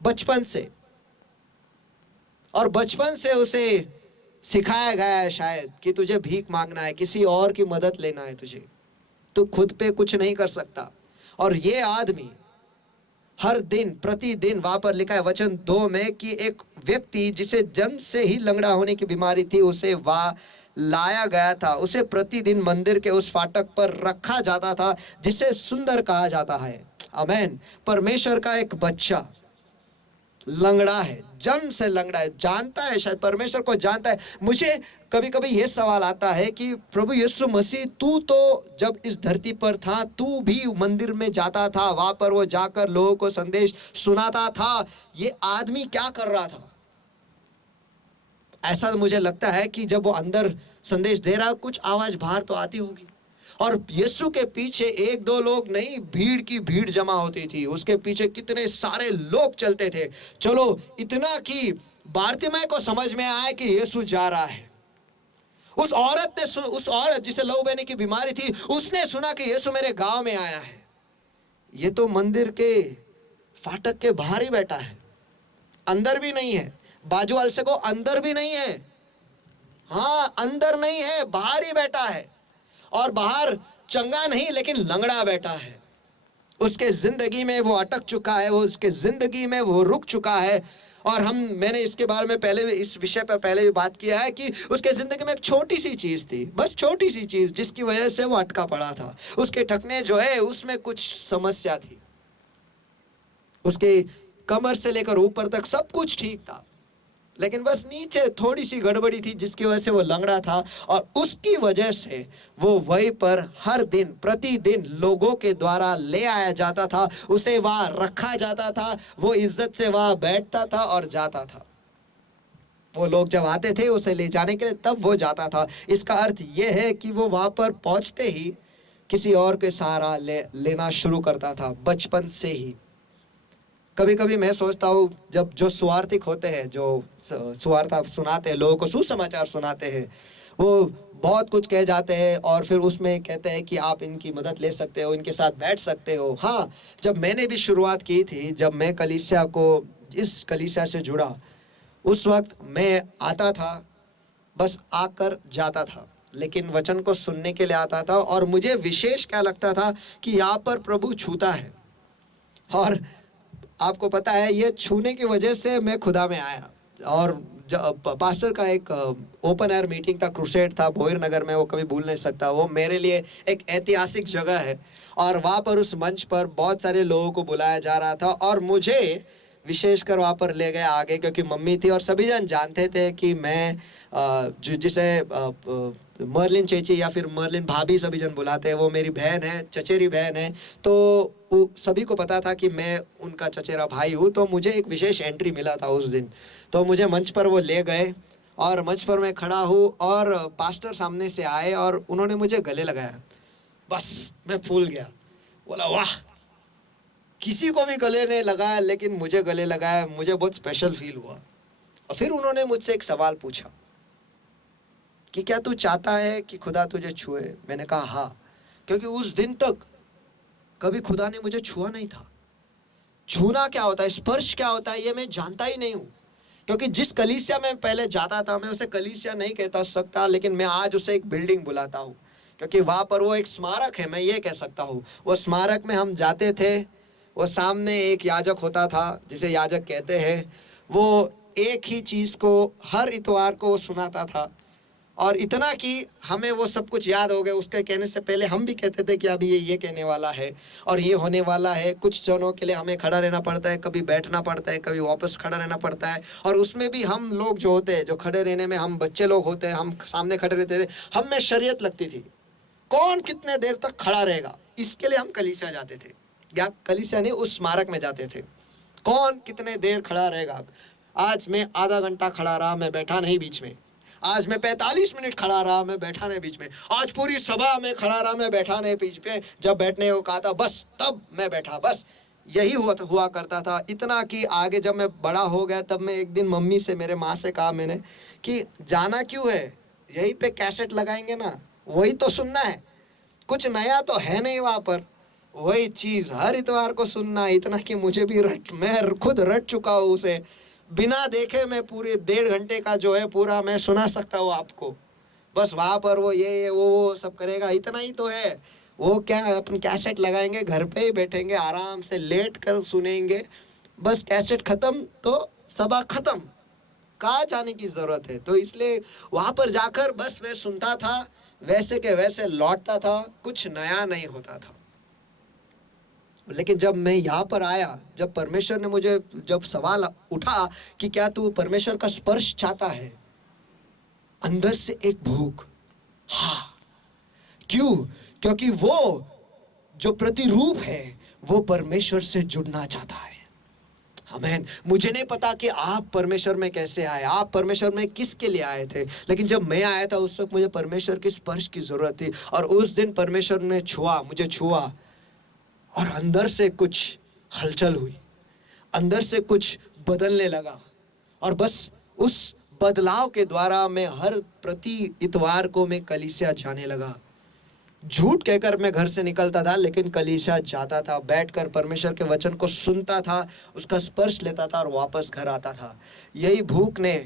बचपन से। और बचपन से उसे सिखाया गया है शायद कि तुझे भीख मांगना है, किसी और की मदद लेना है तुझे, तो खुद पे कुछ नहीं कर सकता। और ये आदमी हर दिन प्रतिदिन, वहां पर लिखा है वचन 2 में कि एक व्यक्ति जिसे जन्म से ही लंगड़ा होने की बीमारी थी, उसे वहां लाया गया था। उसे प्रतिदिन मंदिर के उस फाटक पर रखा जाता था जिसे सुंदर कहा जाता है। आमेन। परमेश्वर का एक बच्चा लंगड़ा है, जन्म से लंगड़ा है, जानता है, शायद परमेश्वर को जानता है। मुझे कभी कभी ये सवाल आता है कि प्रभु यीशु मसीह, तू तो जब इस धरती पर था, तू भी मंदिर में जाता था, वहां पर वो जाकर लोगों को संदेश सुनाता था, ये आदमी क्या कर रहा था? ऐसा मुझे लगता है कि जब वो अंदर संदेश दे रहा, कुछ आवाज बाहर तो आती होगी। और यीशु के पीछे 1-2 लोग नहीं, भीड़ की भीड़ जमा होती थी। उसके पीछे कितने सारे लोग चलते थे। चलो इतना कि बारतिमै को समझ में आया कि यीशु जा रहा है। उस औरत जिसे लहू बहने की बीमारी थी, उसने सुना कि यीशु मेरे गांव में आया है। ये तो मंदिर के फाटक के बाहर ही बैठा है, अंदर भी नहीं है। बाजू वाले को अंदर भी नहीं है, हाँ अंदर नहीं है, बाहर ही बैठा है। और बाहर चंगा नहीं लेकिन लंगड़ा बैठा है। उसके जिंदगी में वो अटक चुका है, वो उसके जिंदगी में वो रुक चुका है। और मैंने इसके बारे में पहले भी, इस विषय पर पहले भी बात किया है कि उसके जिंदगी में एक छोटी सी चीज थी, बस छोटी सी चीज, जिसकी वजह से वो अटका पड़ा था। उसके ठकने जो है उसमें कुछ समस्या थी। उसके कमर से लेकर ऊपर तक सब कुछ ठीक था, लेकिन बस नीचे थोड़ी सी गड़बड़ी थी जिसकी वजह से वो लंगड़ा था, और उसकी वजह से वो वहीं पर हर दिन प्रतिदिन लोगों के द्वारा ले आया जाता था, उसे वहां रखा जाता था, वो इज्जत से वहां बैठता था और जाता था। वो लोग जब आते थे उसे ले जाने के लिए तब वो जाता था। इसका अर्थ ये है कि वो वहां पर पहुंचते ही किसी और के सहारा लेना शुरू करता था बचपन से ही। कभी कभी मैं सोचता हूँ जब जो सुवार्थिक होते हैं, जो सुवार्ता सुनाते हैं, लोगों को सुसमाचार सुनाते हैं, वो बहुत कुछ कह जाते हैं और फिर उसमें कहते हैं कि आप इनकी मदद ले सकते हो, इनके साथ बैठ सकते हो। हाँ, जब मैंने भी शुरुआत की थी, जब मैं कलीसिया को इस कलीसिया से जुड़ा, उस वक्त मैं आता था, बस आकर जाता था, लेकिन वचन को सुनने के लिए आता था। और मुझे विशेष क्या लगता था कि यहाँ पर प्रभु छूता है। और आपको पता है ये छूने की वजह से मैं खुदा में आया। और पास्टर का एक ओपन एयर मीटिंग था, क्रूसेड था भोईर नगर में, वो कभी भूल नहीं सकता। वो मेरे लिए एक ऐतिहासिक जगह है और वहाँ पर उस मंच पर बहुत सारे लोगों को बुलाया जा रहा था और मुझे विशेषकर वहाँ पर ले गए आगे, क्योंकि मम्मी थी और सभी जन जानते थे कि मैं जिसे मर्लिन चेची या फिर मर्लिन भाभी सभी जन बुलाते हैं, वो मेरी बहन है, चचेरी बहन है। तो सभी को पता था कि मैं उनका चचेरा भाई हूँ। तो मुझे एक विशेष एंट्री मिला था उस दिन। तो मुझे मंच पर वो ले गए और मंच पर मैं खड़ा हूँ और पास्टर सामने से आए और उन्होंने मुझे गले लगाया। बस मैं फूल गया, बोला वाह, किसी को भी गले नहीं लगाया लेकिन मुझे गले लगाया। मुझे बहुत स्पेशल फील हुआ। और फिर उन्होंने मुझसे एक सवाल पूछा कि क्या तू चाहता है कि खुदा तुझे छुए? मैंने कहा हाँ, क्योंकि उस दिन तक कभी खुदा ने मुझे छुआ नहीं था। छूना क्या होता है, स्पर्श क्या होता है, ये मैं जानता ही नहीं हूँ। क्योंकि जिस कलीसिया में पहले जाता था, मैं उसे कलीसिया नहीं कहता सकता, लेकिन मैं आज उसे एक बिल्डिंग बुलाता हूँ, क्योंकि वहाँ पर वो एक स्मारक है, मैं ये कह सकता हूँ। वो स्मारक में हम जाते थे, वो सामने एक याजक होता था जिसे याजक कहते हैं। वो एक ही चीज़ को हर इतवार को सुनाता था, और इतना कि हमें वो सब कुछ याद हो गया। उसके कहने से पहले हम भी कहते थे कि अभी ये कहने वाला है और ये होने वाला है। कुछ क्षणों के लिए हमें खड़ा रहना पड़ता है, कभी बैठना पड़ता है, कभी वापस खड़ा रहना पड़ता है। और उसमें भी हम लोग जो होते हैं, जो खड़े रहने में हम बच्चे लोग होते हैं, हम सामने खड़े रहते थे, हम में शरीयत लगती थी कौन कितने देर तक खड़ा रहेगा। इसके लिए हम कलीसिया जाते थे, या कलीसिया नहीं, उस स्मारक में जाते थे, कौन कितने देर खड़ा रहेगा। आज मैं आधा घंटा खड़ा रहा, मैं बैठा नहीं बीच में। आज मैं 45 मिनट खड़ा रहा, मैं बैठा नहीं बीच में। आज पूरी सभा में खड़ा रहा, मैं बैठा नहीं बीच में। जब बैठने को कहा था बस तब मैं बैठा। बस यही हुआ करता था। इतना कि आगे जब मैं बड़ा हो गया, तब मैं एक दिन मम्मी से, मेरे माँ से कहा मैंने कि जाना क्यों है, यहीं पे कैसेट लगाएंगे ना, वही तो सुनना है, कुछ नया तो है नहीं वहाँ पर, वही चीज़ हर इतवार को सुनना। इतना कि मुझे भी मैं खुद रट चुका हूँ उसे। बिना देखे मैं पूरे 1.5 घंटे का जो है पूरा मैं सुना सकता हूँ आपको। बस वहाँ पर वो ये वो सब करेगा, इतना ही तो है। वो क्या, अपन कैसेट लगाएंगे, घर पे ही बैठेंगे, आराम से लेट कर सुनेंगे। बस कैसेट ख़त्म तो सभा ख़त्म, कहाँ जाने की ज़रूरत है। तो इसलिए वहाँ पर जाकर बस मैं सुनता था, वैसे के वैसे लौटता था, कुछ नया नहीं होता था। लेकिन जब मैं यहाँ पर आया, जब परमेश्वर ने मुझे, जब सवाल उठा कि क्या तू परमेश्वर का स्पर्श चाहता है, अंदर से एक भूख, हाँ। क्यों? क्योंकि वो जो प्रतिरूप है वो परमेश्वर से जुड़ना चाहता है। आमीन। मुझे नहीं पता कि आप परमेश्वर में कैसे आए, आप परमेश्वर में किसके लिए आए थे, लेकिन जब मैं आया था उस वक्त मुझे परमेश्वर के स्पर्श की जरूरत थी। और उस दिन परमेश्वर ने मुझे छुआ और अंदर से कुछ हलचल हुई, अंदर से कुछ बदलने लगा। और बस उस बदलाव के द्वारा मैं हर प्रति इतवार को मैं कलीसिया जाने लगा। झूठ कहकर मैं घर से निकलता था, लेकिन कलीसिया जाता था, बैठकर परमेश्वर के वचन को सुनता था, उसका स्पर्श लेता था और वापस घर आता था। यही भूख ने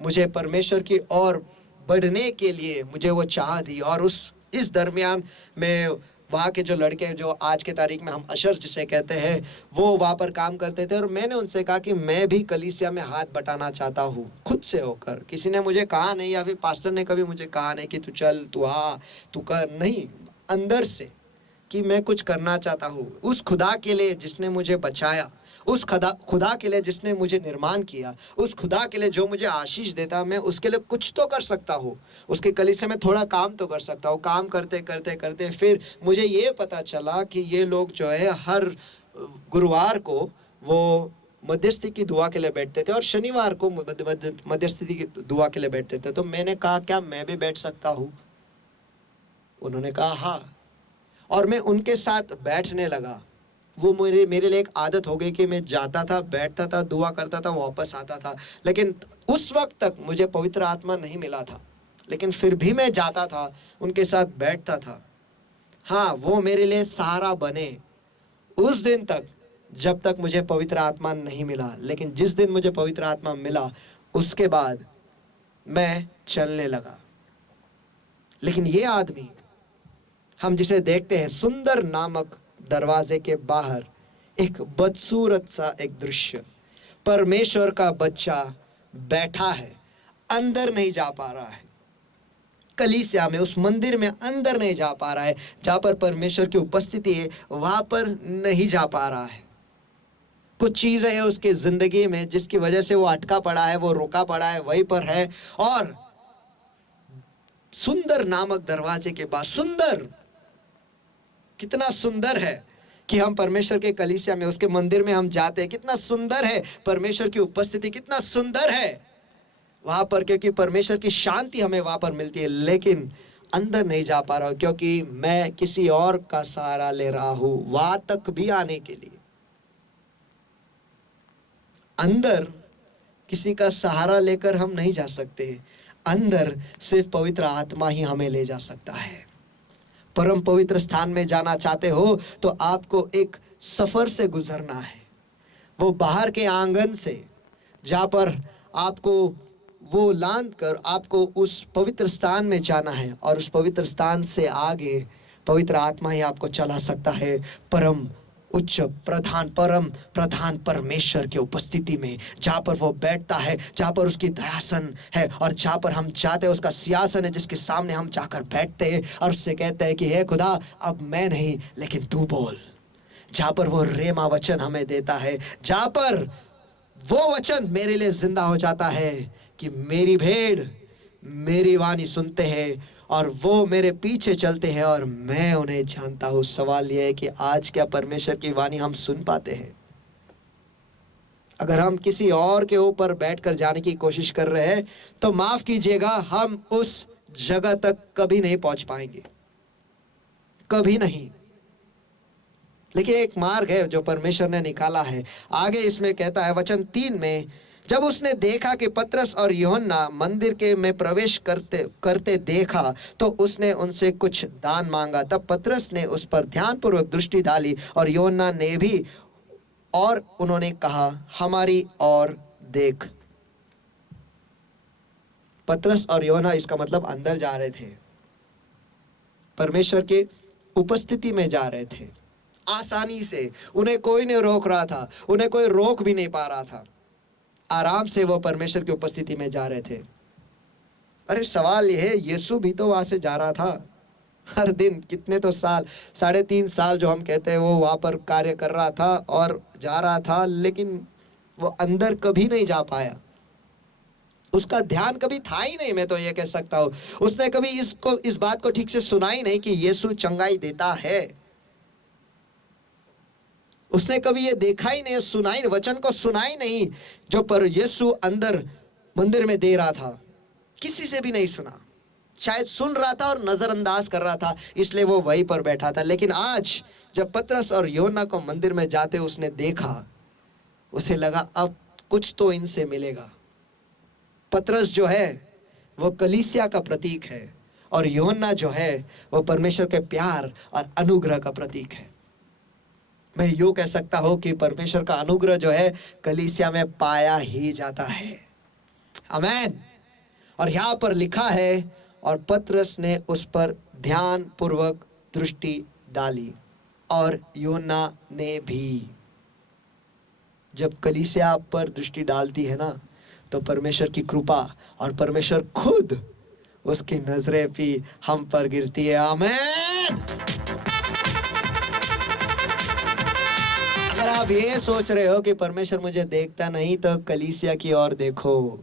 मुझे परमेश्वर की ओर बढ़ने के लिए मुझे वो चाह दी। और इस दरमियान मैं वहाँ के जो लड़के, जो आज के तारीख में हम अशर्स जिसे कहते हैं, वो वहाँ पर काम करते थे। और मैंने उनसे कहा कि मैं भी कलीसिया में हाथ बटाना चाहता हूँ, खुद से होकर। किसी ने मुझे कहा नहीं, या फिर पास्टर ने कभी मुझे कहा नहीं कि तू चल, तू हाँ, तू कर, नहीं, अंदर से कि मैं कुछ करना चाहता हूँ उस खुदा के लिए जिसने मुझे बचाया, उस खुदा के लिए जिसने मुझे निर्माण किया, उस खुदा के लिए जो मुझे आशीष देता, मैं उसके लिए कुछ तो कर सकता हूँ, उसके कलीसिया में थोड़ा काम तो कर सकता हूँ। काम करते करते करते फिर मुझे ये पता चला कि ये लोग जो है हर गुरुवार को वो मध्यस्थी की दुआ के लिए बैठते थे और शनिवार को मध्यस्थी की दुआ के लिए बैठते थे। तो मैंने कहा क्या मैं भी बैठ सकता हूँ? उन्होंने कहा हाँ, और मैं उनके साथ बैठने लगा। वो मेरे लिए एक आदत हो गई कि मैं जाता था, बैठता था, दुआ करता था, वापस आता था। लेकिन उस वक्त तक मुझे पवित्र आत्मा नहीं मिला था, लेकिन फिर भी मैं जाता था, उनके साथ बैठता था। हाँ, वो मेरे लिए सहारा बने उस दिन तक जब तक मुझे पवित्र आत्मा नहीं मिला। लेकिन जिस दिन मुझे पवित्र आत्मा मिला उसके बाद मैं चलने लगा। लेकिन ये आदमी, हम जिसे देखते हैं सुंदर नामक दरवाजे के बाहर, एक बदसूरत सा एक दृश्य, परमेश्वर का बच्चा बैठा है, अंदर नहीं जा पा रहा है, कलीसिया में, उस मंदिर में अंदर नहीं जा पा रहा है, जहाँ पर परमेश्वर की उपस्थिति है वहाँ पर नहीं जा पा रहा है। कुछ चीज़ें हैं उसके ज़िंदगी में जिसकी वजह से वो अटका पड़ा है, वो रुका पड़ा है, वहीं पर है। और सुंदर नामक दरवाजे के बाद, सुंदर, कितना सुंदर है कि हम परमेश्वर के कलीसिया में, उसके मंदिर में हम जाते हैं, कितना सुंदर है परमेश्वर की उपस्थिति, कितना सुंदर है वहाँ पर, क्योंकि परमेश्वर की शांति हमें वहाँ पर मिलती है। लेकिन अंदर नहीं जा पा रहा हूँ क्योंकि मैं किसी और का सहारा ले रहा हूँ वहाँ तक भी आने के लिए। अंदर किसी का सहारा लेकर हम नहीं जा सकते, अंदर सिर्फ पवित्र आत्मा ही हमें ले जा सकता है। परम पवित्र स्थान में जाना चाहते हो तो आपको एक सफर से गुजरना है, वो बाहर के आंगन से, जहाँ पर आपको वो लांद कर आपको उस पवित्र स्थान में जाना है, और उस पवित्र स्थान से आगे पवित्र आत्मा ही आपको चला सकता है परम उच्च परम प्रधान परमेश्वर की उपस्थिति में, जहाँ पर वो बैठता है, जहाँ पर उसकी दयासन है, और जहाँ पर हम जाते हैं उसका सिंहासन है जिसके सामने हम जाकर बैठते हैं और उससे कहते हैं कि हे खुदा, अब मैं नहीं लेकिन तू बोल। जहाँ पर वो रेमा वचन हमें देता है, जहाँ पर वो वचन मेरे लिए जिंदा हो जाता है कि मेरी भेड़ मेरी वाणी सुनते हैं और वो मेरे पीछे चलते हैं और मैं उन्हें जानता हूँ। सवाल यह है कि आज क्या परमेश्वर की वाणी हम सुन पाते हैं? अगर हम किसी और के ऊपर बैठकर जाने की कोशिश कर रहे हैं तो माफ कीजिएगा, हम उस जगह तक कभी नहीं पहुंच पाएंगे, कभी नहीं। लेकिन एक मार्ग है जो परमेश्वर ने निकाला है। आगे इसमें कहता है वचन 3 में, जब उसने देखा कि पतरस और यूहन्ना मंदिर के में प्रवेश करते देखा तो उसने उनसे कुछ दान मांगा। तब पतरस ने उस पर ध्यानपूर्वक दृष्टि डाली और यूहन्ना ने भी, और उन्होंने कहा, हमारी ओर देख। पतरस और यूहन्ना, इसका मतलब अंदर जा रहे थे, परमेश्वर के उपस्थिति में जा रहे थे आसानी से, उन्हें कोई नहीं रोक रहा था, उन्हें कोई रोक भी नहीं पा रहा था, आराम से वो परमेश्वर की उपस्थिति में जा रहे थे। अरे सवाल ये है, यीशु भी तो वहां से जा रहा था हर दिन, कितने तो साल, 3.5 साल जो हम कहते हैं, वो वहां पर कार्य कर रहा था और जा रहा था, लेकिन वो अंदर कभी नहीं जा पाया, उसका ध्यान कभी था ही नहीं। मैं तो ये कह सकता हूँ उसने कभी इस बात को ठीक से सुना ही नहीं कि यीशु चंगाई देता है। उसने कभी ये देखा ही नहीं, सुना ही, वचन को सुना ही नहीं जो पर यीशु अंदर मंदिर में दे रहा था, किसी से भी नहीं सुना। शायद सुन रहा था और नजरअंदाज कर रहा था, इसलिए वो वहीं पर बैठा था। लेकिन आज जब पतरस और यूहन्ना को मंदिर में जाते उसने देखा, उसे लगा अब कुछ तो इनसे मिलेगा। पतरस जो है वो कलीसिया का प्रतीक है और यूहन्ना जो है वो परमेश्वर के प्यार और अनुग्रह का प्रतीक है। मैं यूं कह सकता हूं कि परमेश्वर का अनुग्रह जो है कलीसिया में पाया ही जाता है। आमीन। और यहाँ पर लिखा है, और पतरस ने उस पर ध्यान पूर्वक दृष्टि डाली और यूहन्ना ने भी। जब कलीसिया पर दृष्टि डालती है ना, तो परमेश्वर की कृपा और परमेश्वर खुद उसकी नजरें भी हम पर गिरती है। आमीन। अगर आप ये सोच रहे हो कि परमेश्वर मुझे देखता नहीं, तो कलीसिया की ओर देखो।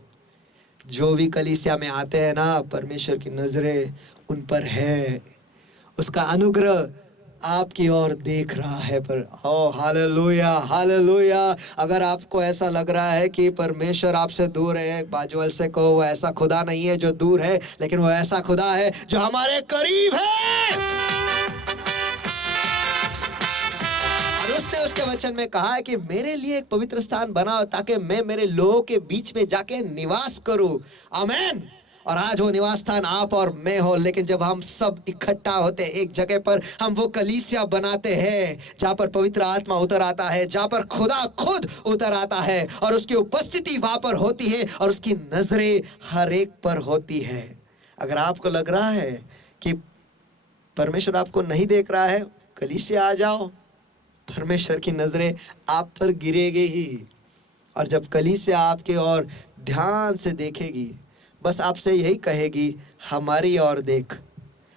जो भी कलीसिया में आते हैं ना, परमेश्वर की नजरें उन पर है, उसका अनुग्रह आपकी ओर देख रहा है। पर ओ हालेलुया, हालेलुया। अगर आपको ऐसा लग रहा है कि परमेश्वर आपसे दूर है, बाजू वाले से कहो वो ऐसा खुदा नहीं है जो दूर है, लेकिन वो ऐसा खुदा है जो हमारे करीब है। और उसने उसके वचन में कहा है कि मेरे लिए एक पवित्र स्थान बनाओ ताकि मैं मेरे लोगों के बीच में जाके निवास करूं। आमीन। और आज वो निवास स्थान आप और मैं हो, लेकिन जब हम सब इकट्ठा होते हैं एक जगह पर, हम वो कलीसिया बनाते हैं जहाँ पर पवित्र आत्मा उतर आता है, जहाँ पर खुदा खुद उतर आता है और उसकी उपस्थिति वहां पर होती है और उसकी नजरें हर एक पर होती है। अगर आपको लग रहा है कि परमेश्वर आपको नहीं देख रहा है, कलीसिया आ जाओ, परमेश्वर की नजरें आप पर गिरेगी ही। और जब कलीसिया आपके ओर ध्यान से देखेगी, बस आपसे यही कहेगी, हमारी ओर देख।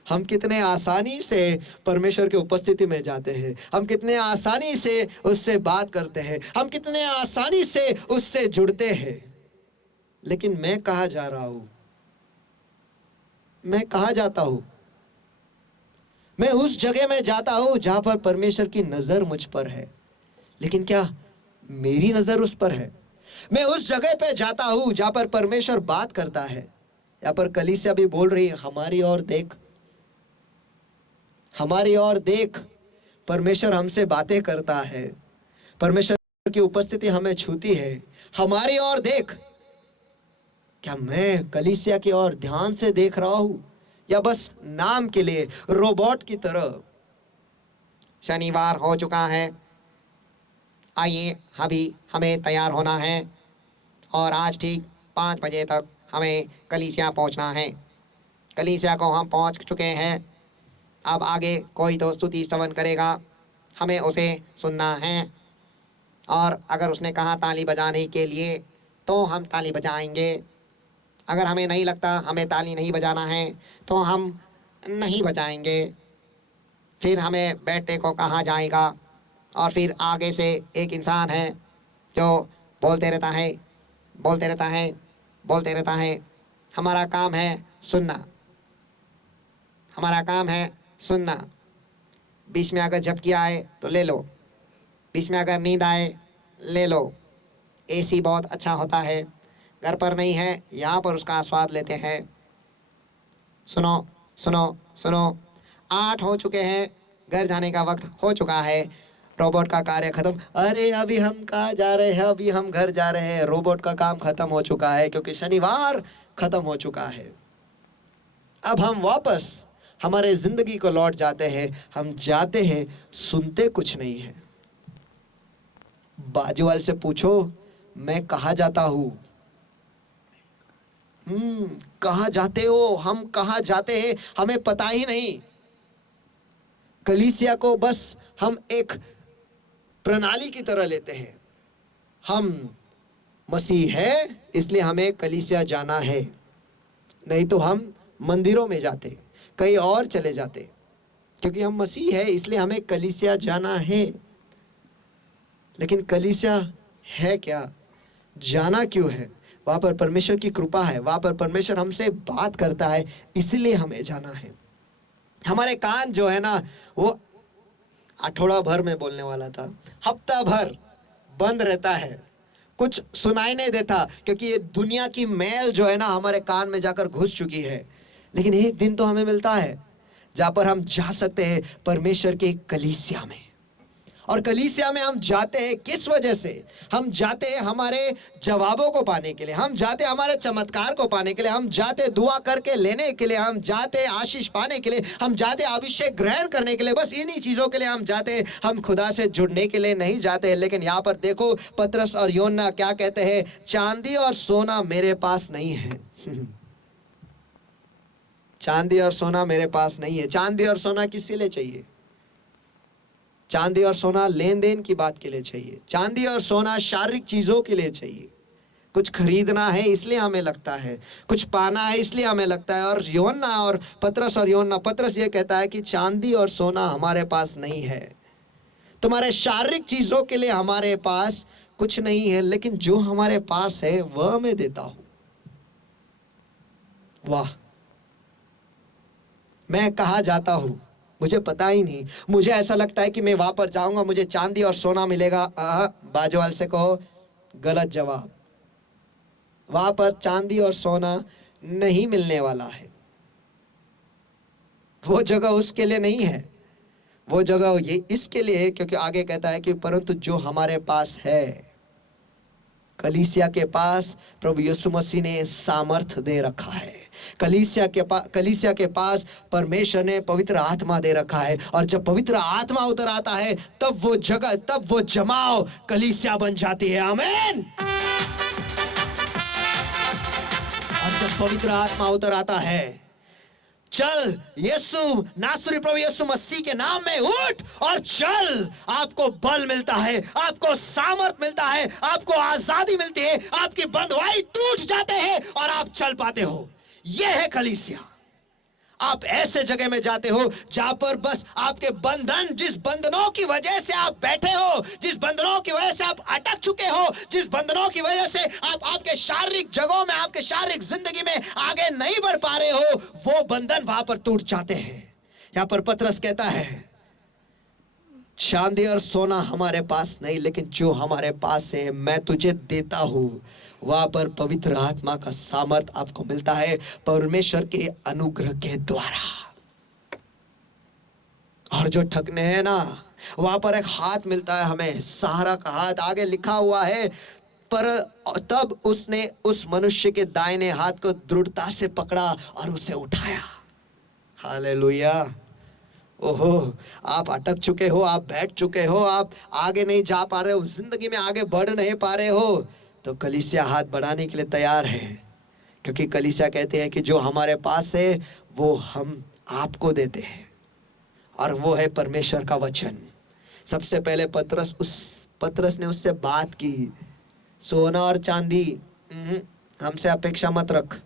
हम कितने आसानी से परमेश्वर की उपस्थिति में जाते हैं, हम कितने आसानी से उससे बात करते हैं, हम कितने आसानी से उससे जुड़ते हैं। लेकिन मैं कहाँ जा रहा हूँ? मैं कहाँ जाता हूँ? मैं उस जगह में जाता हूँ जहाँ पर परमेश्वर की नज़र मुझ पर है। लेकिन क्या मेरी नज़र उस पर है? मैं उस जगह पे जाता हूँ जहाँ पर परमेश्वर बात करता है। यहाँ पर कलीसिया भी बोल रही है, हमारी ओर देख, हमारी ओर देख। परमेश्वर हमसे बातें करता है, परमेश्वर की उपस्थिति हमें छूती है। हमारी ओर देख। क्या मैं कलीसिया की ओर ध्यान से देख रहा हूँ, या बस नाम के लिए रोबोट की तरह? शनिवार हो चुका है, आइए अभी हमें तैयार होना है और आज ठीक 5 बजे तक हमें कलीसिया पहुंचना है। कलीसिया को हम पहुंच चुके हैं। अब आगे कोई तो स्तुति स्तवन करेगा, हमें उसे सुनना है। और अगर उसने कहा ताली बजाने के लिए, तो हम ताली बजाएंगे। अगर हमें नहीं लगता हमें ताली नहीं बजाना है, तो हम नहीं बजाएंगे। फिर हमें बैठने को कहा जाएगा और फिर आगे से एक इंसान है जो बोलते रहता है, बोलते रहता है, बोलते रहता है। हमारा काम है सुनना, हमारा काम है सुनना। बीच में अगर झपकी आए तो ले लो, बीच में अगर नींद आए ले लो। एसी बहुत अच्छा होता है, घर पर नहीं है, यहाँ पर उसका स्वाद लेते हैं। सुनो सुनो सुनो, 8 हो चुके हैं, घर जाने का वक्त हो चुका है। रोबोट का कार्य खत्म। अरे अभी हम कहाँ जा रहे हैं? अभी हम घर जा रहे हैं। रोबोट का काम खत्म हो चुका है क्योंकि शनिवार खत्म हो चुका है। अब हम वापस हमारे जिंदगी को लौट जाते हैं। हम जाते हैं, सुनते कुछ नहीं है। बाजू वाले से पूछो, मैं कहाँ जाता हूँ? कहाँ जाते हो? हम कहाँ जाते हैं हमें पता ही नहीं। कलीसिया को बस हम एक प्रणाली की तरह लेते हैं। हम मसीह है इसलिए हमें कलीसिया जाना है, नहीं तो हम मंदिरों में जाते, कहीं और चले जाते। क्योंकि हम मसीह है इसलिए हमें कलीसिया जाना है। लेकिन कलीसिया है क्या? जाना क्यों है? वहाँ पर परमेश्वर की कृपा है, वहाँ पर परमेश्वर हमसे बात करता है, इसलिए हमें जाना है। हमारे कान जो है ना, वो अठोड़ा भर में बोलने वाला था, हफ्ता भर बंद रहता है, कुछ सुनाई नहीं देता, क्योंकि ये दुनिया की मैल जो है ना हमारे कान में जाकर घुस चुकी है। लेकिन एक दिन तो हमें मिलता है जहाँ पर हम जा सकते हैं परमेश्वर के कलीसिया में। और कलीसिया में हम जाते हैं किस वजह से? हम जाते हैं हमारे जवाबों को पाने के लिए, हम जाते हैं हमारे चमत्कार को पाने के लिए, हम जाते हैं दुआ करके लेने के लिए, हम जाते हैं आशीष पाने के लिए, हम जाते हैं अभिषेक ग्रहण करने के लिए। बस इन्हीं चीज़ों के लिए हम जाते हैं, हम खुदा से जुड़ने के लिए नहीं जाते हैं। लेकिन यहाँ पर देखो पतरस और योना क्या कहते हैं, चांदी और सोना मेरे पास नहीं है। चांदी और सोना मेरे पास नहीं है। चांदी और सोना किसके लिए चाहिए? चांदी और सोना लेन देन की बात के लिए चाहिए। चांदी और सोना शारीरिक चीजों के लिए चाहिए। कुछ खरीदना है इसलिए हमें लगता है, कुछ पाना है इसलिए हमें लगता है। और योना और पतरस ये कहता है कि चांदी और सोना हमारे पास नहीं है। तुम्हारे शारीरिक चीजों के लिए हमारे पास कुछ नहीं है, लेकिन जो हमारे पास है वह मैं देता हूं। वाह, मैं कहाँ जाता हूं मुझे पता ही नहीं। मुझे ऐसा लगता है कि मैं वहां पर जाऊंगा, मुझे चांदी और सोना मिलेगा। बाजू वाले से कहो गलत जवाब। वहां पर चांदी और सोना नहीं मिलने वाला है। वो जगह उसके लिए नहीं है, वो जगह ये इसके लिए है, क्योंकि आगे कहता है कि परंतु जो हमारे पास है, कलीसिया के पास प्रभु यीशु मसीह ने सामर्थ दे रखा है। कलीसिया के पास परमेश्वर ने पवित्र आत्मा दे रखा है। और जब पवित्र आत्मा उतर आता है, तब वो जगह, तब वो जमाव कलीसिया बन जाती है। आमीन। और जब पवित्र आत्मा उतर आता है, चल यीशु नासरी प्रभु यीशु मसीह के नाम में उठ और चल, आपको बल मिलता है, आपको सामर्थ मिलता है, आपको आजादी मिलती है, आपकी बंधुआई टूट जाते हैं और आप चल पाते हो। यह है कलीसिया। आप ऐसे जगह में जाते हो जहां पर बस आपके बंधन, जिस बंधनों की वजह से आप बैठे हो, जिस बंधनों की वजह से आप अटक चुके हो, जिस बंधनों की वजह से आप आपके शारीरिक जगहों में, आपके शारीरिक जिंदगी में आगे नहीं बढ़ पा रहे हो, वो बंधन वहां पर टूट जाते हैं। यहां पर पतरस कहता है, चांदी और सोना हमारे पास नहीं, लेकिन जो हमारे पास है मैं तुझे देता हूं। वहां पर पवित्र आत्मा का सामर्थ आपको मिलता है परमेश्वर के अनुग्रह के द्वारा। और जो ठगने हैं ना, वहां पर एक हाथ मिलता है हमें, सहारा का हाथ। आगे लिखा हुआ है, पर तब उसने उस मनुष्य के दाहिने हाथ को दृढ़ता से पकड़ा और उसे उठाया। हालेलुया। ओहो, आप अटक चुके हो, आप बैठ चुके हो, आप आगे नहीं जा पा रहे हो, जिंदगी में आगे बढ़ नहीं पा रहे हो, तो कलीसिया हाथ बढ़ाने के लिए तैयार है। क्योंकि कलीसिया कहते हैं कि जो हमारे पास है वो हम आपको देते हैं, और वो है परमेश्वर का वचन। सबसे पहले पतरस ने उससे बात की, सोना और चांदी हमसे अपेक्षा मत रख,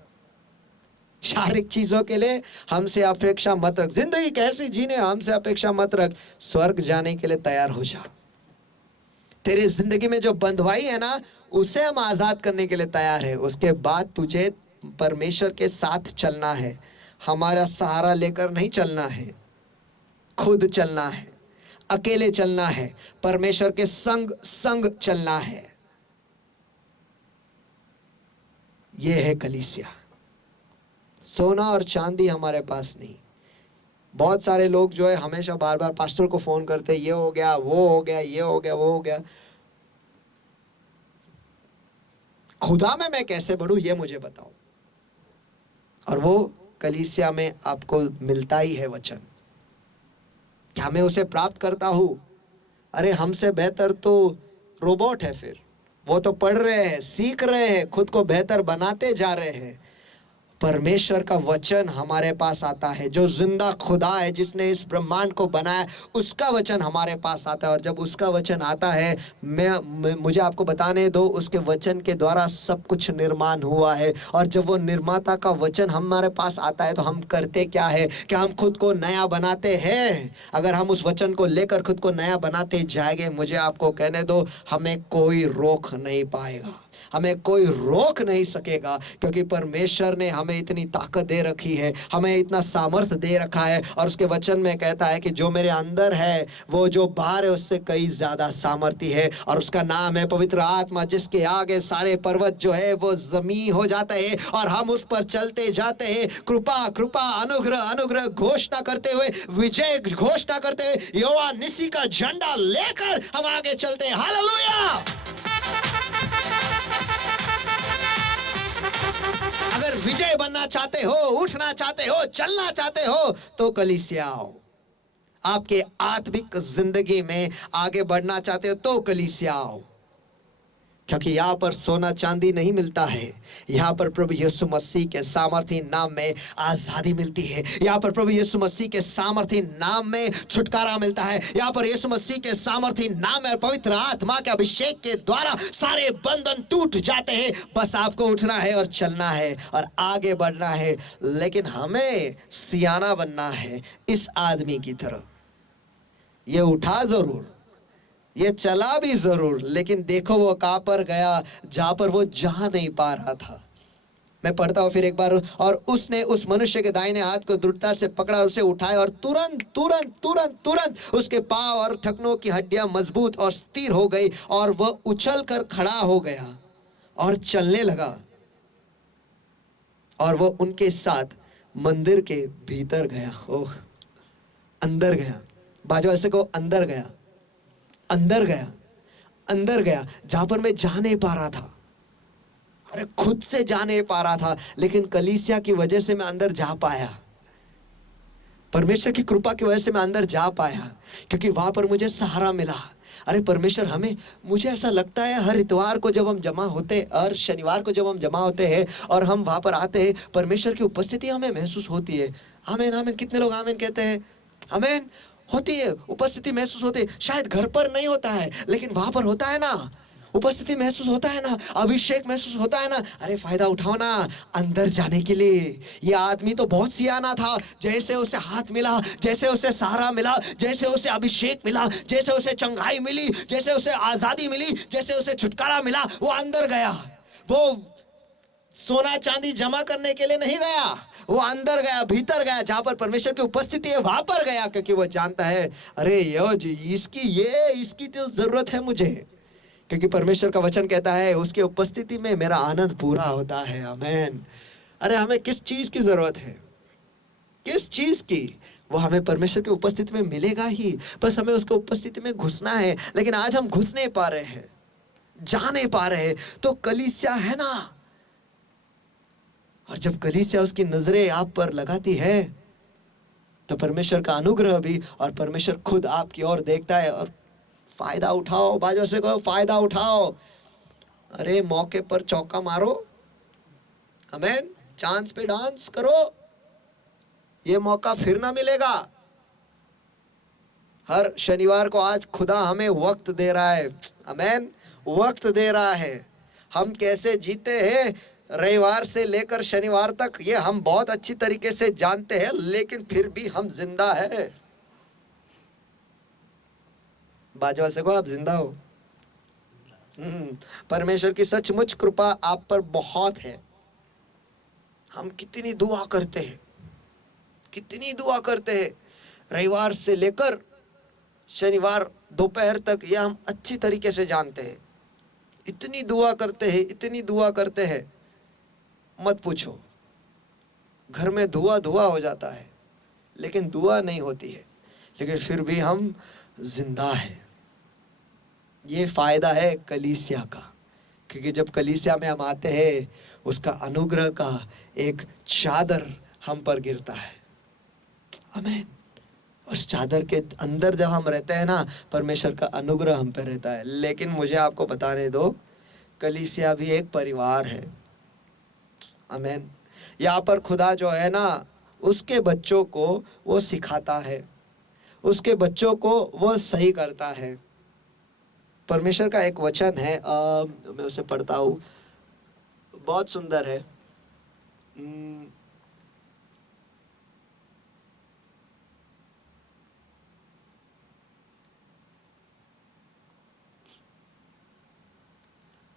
शारीरिक चीजों के लिए हमसे अपेक्षा मत रख, जिंदगी कैसी जीने हमसे अपेक्षा मत रख, स्वर्ग जाने के लिए तैयार हो जा। तेरी जिंदगी में जो बंधुआई है ना, उसे हम आजाद करने के लिए तैयार है। उसके बाद तुझे परमेश्वर के साथ चलना है, हमारा सहारा लेकर नहीं चलना है, खुद चलना है, अकेले चलना है, परमेश्वर के संग संग चलना है। यह है कलीसिया। सोना और चांदी हमारे पास नहीं। बहुत सारे लोग जो है हमेशा बार बार पास्टर को फोन करते, ये हो गया, वो हो गया, ये हो गया, वो हो गया। खुदा में मैं कैसे बढ़ूं, ये मुझे बताओ। और वो कलीसिया में आपको मिलता ही है वचन। क्या मैं उसे प्राप्त करता हूं? अरे हमसे बेहतर तो रोबोट है, फिर वो तो पढ़ रहे हैं, सीख रहे हैं, खुद को बेहतर बनाते जा रहे हैं। परमेश्वर का वचन हमारे पास आता है, जो जिंदा खुदा है, जिसने इस ब्रह्मांड को बनाया, उसका वचन हमारे पास आता है। और जब उसका वचन आता है, मुझे आपको बताने दो, उसके वचन के द्वारा सब कुछ निर्माण हुआ है। और जब वो निर्माता का वचन हमारे पास आता है, तो हम करते क्या है? क्या हम खुद को नया बनाते हैं? अगर हम उस वचन को लेकर खुद को नया बनाते जाएंगे, मुझे आपको कहने दो, हमें कोई रोक नहीं पाएगा, हमें कोई रोक नहीं सकेगा। क्योंकि परमेश्वर ने हमें इतनी ताकत दे रखी है, हमें इतना सामर्थ्य दे रखा है। और उसके वचन में कहता है कि जो मेरे अंदर है वो जो बाहर है उससे कई ज्यादा सामर्थ्य है। और उसका नाम है पवित्र आत्मा, जिसके आगे सारे पर्वत जो है वो जमीन हो जाते हैं और हम उस पर चलते जाते हैं। कृपा कृपा, अनुग्रह अनुग्रह घोषणा करते हुए, विजय घोषणा करते हुए, यहोवा निसी का झंडा लेकर हम आगे चलते हैं। हालेलुया। अगर विजय बनना चाहते हो, उठना चाहते हो, चलना चाहते हो, तो कलीसिया आओ। आपके आत्मिक जिंदगी में आगे बढ़ना चाहते हो तो कलीसिया आओ। क्योंकि यहाँ पर सोना चांदी नहीं मिलता है, यहाँ पर प्रभु यीशु मसीह के सामर्थी नाम में आजादी मिलती है। यहाँ पर प्रभु यीशु मसीह के सामर्थी नाम में छुटकारा मिलता है। यहाँ पर यीशु मसीह के सामर्थी नाम में पवित्र आत्मा के अभिषेक के द्वारा सारे बंधन टूट जाते हैं। बस आपको उठना है और चलना है और आगे बढ़ना है। लेकिन हमें सियाना बनना है इस आदमी की तरह। ये उठा जरूर, ये चला भी जरूर, लेकिन देखो वो कहाँ पर गया जहां पर वो जा नहीं पा रहा था। मैं पढ़ता हूँ फिर एक बार। और उसने उस मनुष्य के दाहिने हाथ को दृढ़ता से पकड़ा, उसे उठाया और तुरंत तुरंत तुरंत तुरंत उसके पांव और टखनों की हड्डियां मजबूत और स्थिर हो गई और वह उछल कर खड़ा हो गया और चलने लगा। और वह उनके साथ मंदिर के भीतर गया। ओह, अंदर गया। बाजू ऐसे को, अंदर गया, अंदर गया, अंदर गया, जहां पर मैं जा नहीं पा रहा था। अरे खुद से जा नहीं पा रहा था, लेकिन कलीसिया की वजह से मैं अंदर जा पाया। परमेश्वर की कृपा की वजह से मैं अंदर जा पाया, क्योंकि वहां पर मुझे सहारा मिला। अरे परमेश्वर हमें, मुझे ऐसा लगता है हर इतवार को जब हम जमा होते, हर शनिवार को जब हम जमा होते हैं और हम वहां पर आते हैं, परमेश्वर की उपस्थिति हमें महसूस होती है। आमीन आमीन। कितने लोग आमीन कहते हैं? आमीन। होती है, उपस्थिति महसूस होती है। शायद घर पर नहीं होता है, लेकिन वहां पर होता है ना, उपस्थिति महसूस होता है ना, अभिषेक महसूस होता है ना। अरे फायदा उठाओ ना अंदर जाने के लिए। ये आदमी तो बहुत सियाना था। जैसे उसे हाथ मिला, जैसे उसे सहारा मिला, जैसे उसे अभिषेक मिला, जैसे उसे चंगाई मिली, जैसे उसे आजादी मिली, जैसे उसे छुटकारा मिला, वो अंदर गया। वो सोना चांदी जमा करने के लिए नहीं गया, वो अंदर गया, भीतर गया, जहां पर परमेश्वर की उपस्थिति है वहां पर गया, क्योंकि वो जानता है अरे यो जी, इसकी तो जरूरत है मुझे। क्योंकि परमेश्वर का वचन कहता है उसकी उपस्थिति में मेरा आनंद पूरा होता है। आमीन। अरे हमें किस चीज की जरूरत है? किस चीज की? वो हमें परमेश्वर की उपस्थिति में मिलेगा ही, बस हमें उसकी उपस्थिति में घुसना है। लेकिन आज हम घुस नहीं पा रहे हैं, जा नहीं पा रहे हैं। तो कलीसिया है ना, और जब कलीसिया उसकी नजरें आप पर लगाती है तो परमेश्वर का अनुग्रह भी, और परमेश्वर खुद आपकी ओर देखता है। और फायदा उठाओ, बाजू से कहो फायदा उठाओ। अरे मौके पर चौका मारो। आमीन। चांस पे डांस करो, ये मौका फिर ना मिलेगा। हर शनिवार को आज खुदा हमें वक्त दे रहा है। आमीन। वक्त दे रहा है। हम कैसे जीते हैं रविवार से लेकर शनिवार तक, ये हम बहुत अच्छी तरीके से जानते हैं, लेकिन फिर भी हम जिंदा है। बाजू से को आप जिंदा हो। परमेश्वर की सचमुच कृपा आप पर बहुत है। हम कितनी दुआ करते हैं, कितनी दुआ करते हैं रविवार से लेकर शनिवार दोपहर तक, यह हम अच्छी तरीके से जानते हैं। इतनी दुआ करते हैं, इतनी दुआ करते हैं, मत पूछो। घर में धुआं धुआं हो जाता है, लेकिन दुआ नहीं होती है, लेकिन फिर भी हम जिंदा हैं। ये फायदा है कलीसिया का, क्योंकि जब कलीसिया में हम आते हैं उसका अनुग्रह का एक चादर हम पर गिरता है। आमीन। उस चादर के अंदर जब हम रहते हैं ना, परमेश्वर का अनुग्रह हम पर रहता है। लेकिन मुझे आपको बताने दो, कलीसिया भी एक परिवार है। आमीन। यहाँ पर खुदा जो है ना, उसके बच्चों को वो सिखाता है, उसके बच्चों को वो सही करता है। परमेश्वर का एक वचन है, मैं उसे पढ़ता हूँ, बहुत सुंदर है।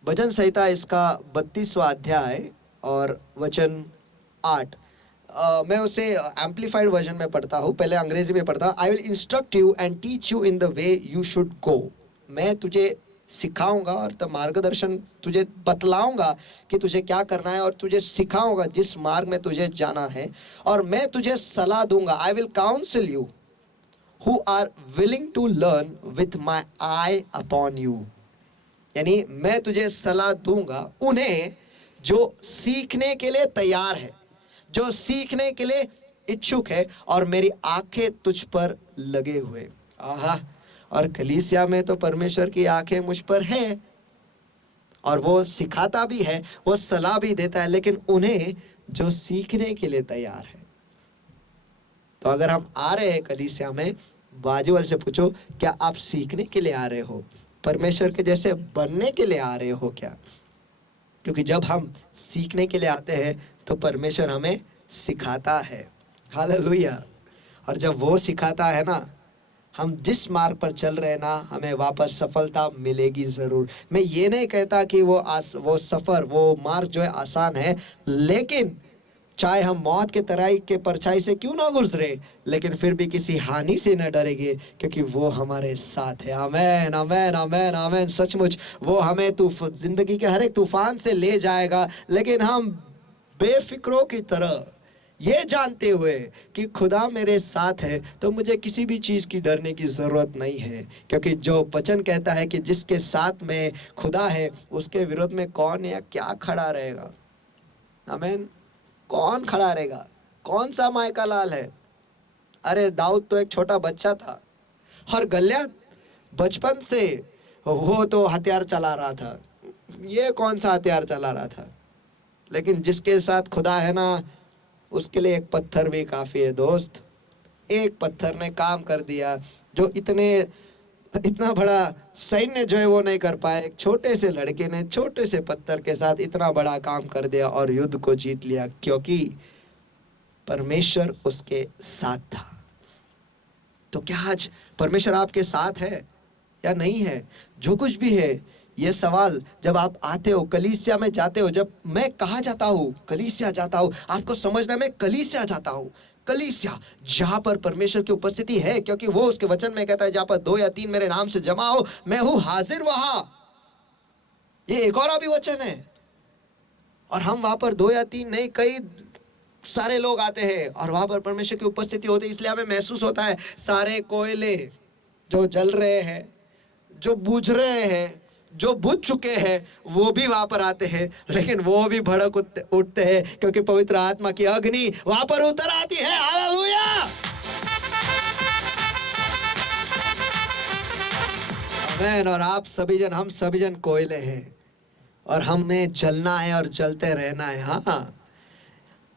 भजन संहिता इसका 32वां अध्याय और वचन 8। मैं उसे एम्पलीफाइड वर्जन में पढ़ता हूँ, पहले अंग्रेजी में पढ़ता हूँ। I will instruct you and teach you in the way you should go. मैं तुझे सिखाऊंगा और तो मार्गदर्शन तुझे बतलाऊंगा कि तुझे क्या करना है, और तुझे सिखाऊंगा जिस मार्ग में तुझे जाना है, और मैं तुझे सलाह दूंगा। I will counsel you who are willing to learn with my eye upon you. यानी मैं तुझे सलाह दूंगा उन्हें जो सीखने के लिए तैयार है, जो सीखने के लिए इच्छुक है, और मेरी आंखें तुझ पर लगे हुए। आहा। और कलीसिया में तो परमेश्वर की आंखें मुझ पर है, और वो सिखाता भी है, वो सलाह भी देता है, लेकिन उन्हें जो सीखने के लिए तैयार है। तो अगर हम आ रहे हैं कलीसिया में, बाजू वाले से पूछो, क्या आप सीखने के लिए आ रहे हो? परमेश्वर के जैसे बनने के लिए आ रहे हो क्या? क्योंकि जब हम सीखने के लिए आते हैं तो परमेश्वर हमें सिखाता है। हालेलुया। और जब वो सिखाता है ना, हम जिस मार्ग पर चल रहे हैं ना, हमें वापस सफलता मिलेगी ज़रूर। मैं ये नहीं कहता कि वो सफ़र, वो मार्ग जो है आसान है, लेकिन चाहे हम मौत के तराई के परछाई से क्यों ना गुजरे, लेकिन फिर भी किसी हानि से न डरेंगे, क्योंकि वो हमारे साथ है। आमेन, आमेन, आमेन, आमेन। सचमुच वो हमें जिंदगी के हर एक तूफान से ले जाएगा, लेकिन हम बेफिक्रों की तरह ये जानते हुए कि खुदा मेरे साथ है, तो मुझे किसी भी चीज़ की डरने की ज़रूरत नहीं है, क्योंकि जो वचन कहता है कि जिसके साथ में खुदा है, उसके विरोध में कौन या क्या खड़ा रहेगा। आमेन। कौन खड़ा रहेगा? कौन सा मायका लाल है? अरे दाऊद तो एक छोटा बच्चा था, और गलियात बचपन से वो तो हथियार चला रहा था। ये कौन सा हथियार चला रहा था? लेकिन जिसके साथ खुदा है ना, उसके लिए एक पत्थर भी काफ़ी है दोस्त। एक पत्थर ने काम कर दिया जो इतना बड़ा सैन्य जो है वो नहीं कर पाया। एक छोटे से लड़के ने छोटे से पत्थर के साथ इतना बड़ा काम कर दिया और युद्ध को जीत लिया, क्योंकि परमेश्वर उसके साथ था। तो क्या आज परमेश्वर आपके साथ है या नहीं है? जो कुछ भी है, ये सवाल जब आप आते हो, कलीसिया में जाते हो, जब मैं कहाँ जाता हूँ? कलीसिया जाता हूँ। आपको समझना, मैं कलीसिया जाता हूँ। कलीसिया जहाँ पर परमेश्वर की उपस्थिति है, क्योंकि वो उसके वचन में कहता है, जहाँ पर 2 या 3 मेरे नाम से जमा हो, मैं हूँ हाजिर वहाँ। ये एक और भी वचन है, और हम वहाँ पर 2 या 3 नहीं, कई सारे लोग आते हैं और वहाँ पर परमेश्वर की उपस्थिति होती है। इसलिए हमें महसूस होता है सारे कोयले जो जल रहे हैं, जो बुझ रहे हैं, जो बुझ चुके हैं, वो भी वहां पर आते हैं, लेकिन वो भी भड़क उठते हैं, क्योंकि पवित्र आत्मा की अग्नि वहां पर उतर आती है। हालेलुया। आमीन। और आप सभी जन, हम सभी जन कोयले हैं, और हमें जलना है और जलते रहना है। हाँ,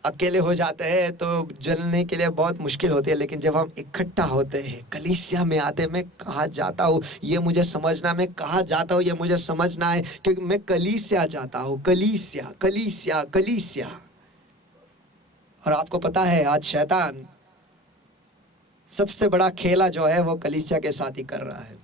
अकेले हो जाते हैं तो जलने के लिए बहुत मुश्किल होती है, लेकिन जब हम इकट्ठा होते हैं, कलीसिया में आते हैं, मैं कहाँ जाता हूँ ये मुझे समझना, मैं कहाँ जाता हूँ ये मुझे समझना है, क्योंकि मैं कलीसिया जाता हूँ। कलीसिया, कलीसिया, कलीसिया। और आपको पता है, आज शैतान सबसे बड़ा खेला जो है वो कलीसिया के साथ ही कर रहा है।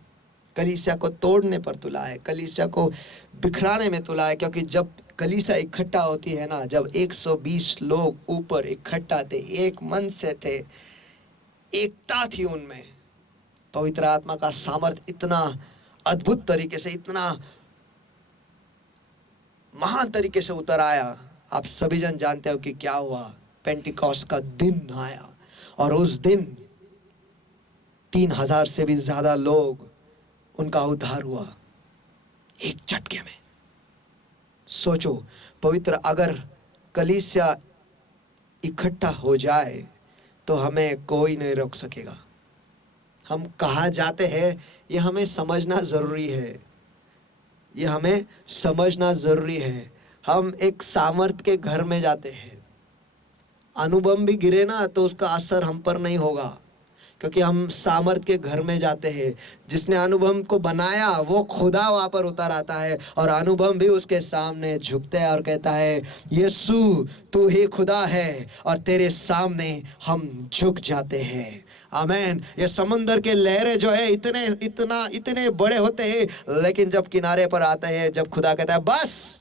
कलीसिया को तोड़ने पर तुला है, कलीसिया को बिखराने में तुला है, क्योंकि जब कलीसिया इकट्ठा होती है ना, जब 120 लोग ऊपर इकट्ठा थे, एक मन से थे, एकता थी उनमें, पवित्र आत्मा का सामर्थ इतना अद्भुत तरीके से, इतना महान तरीके से उतर आया। आप सभी जन जानते हो कि क्या हुआ। पेंटिकॉस्ट का दिन आया, और उस दिन 3000 से भी ज्यादा लोग, उनका उद्धार हुआ एक झटके में। सोचो, पवित्र अगर कलीसिया इकट्ठा हो जाए तो हमें कोई नहीं रोक सकेगा। हम कहाँ जाते हैं ये हमें समझना ज़रूरी है, ये हमें समझना ज़रूरी है। हम एक सामर्थ के घर में जाते हैं, अनुभव भी गिरे ना तो उसका असर हम पर नहीं होगा, क्योंकि हम सामर्थ के घर में जाते हैं। जिसने अनुभव को बनाया वो खुदा वहाँ पर उतर आता है, और अनुभव भी उसके सामने झुकते हैं और कहता है, यीशु तू ही खुदा है, और तेरे सामने हम झुक जाते हैं। आमीन। ये समंदर के लहरें जो है इतने बड़े होते हैं, लेकिन जब किनारे पर आते हैं, जब खुदा कहता है बस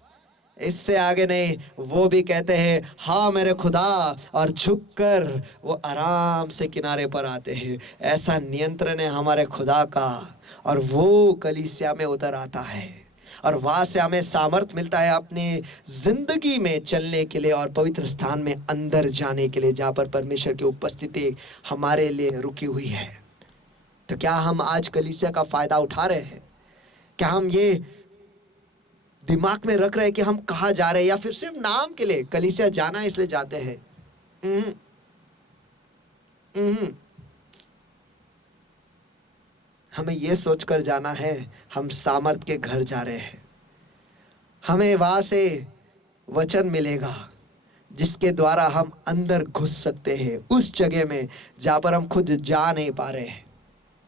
इससे आगे नहीं, वो भी कहते हैं हाँ मेरे खुदा, और झुककर वो आराम से किनारे पर आते हैं। ऐसा नियंत्रण है हमारे खुदा का, और वो कलीसिया में उतर आता है, और वहाँ से हमें सामर्थ मिलता है अपनी जिंदगी में चलने के लिए और पवित्र स्थान में अंदर जाने के लिए, जहाँ पर परमेश्वर की उपस्थिति हमारे लिए रुकी हुई है। तो क्या हम आज कलीसिया का फायदा उठा रहे हैं? क्या हम ये दिमाग में रख रहे हैं कि हम कहाँ जा रहे हैं, या फिर सिर्फ नाम के लिए कलीसिया जाना इसलिए जाते हैं? हमें यह सोचकर जाना है हम सामर्थ के घर जा रहे हैं। हमें वहां से वचन मिलेगा जिसके द्वारा हम अंदर घुस सकते हैं, उस जगह में जहाँ पर हम खुद जा नहीं पा रहे हैं।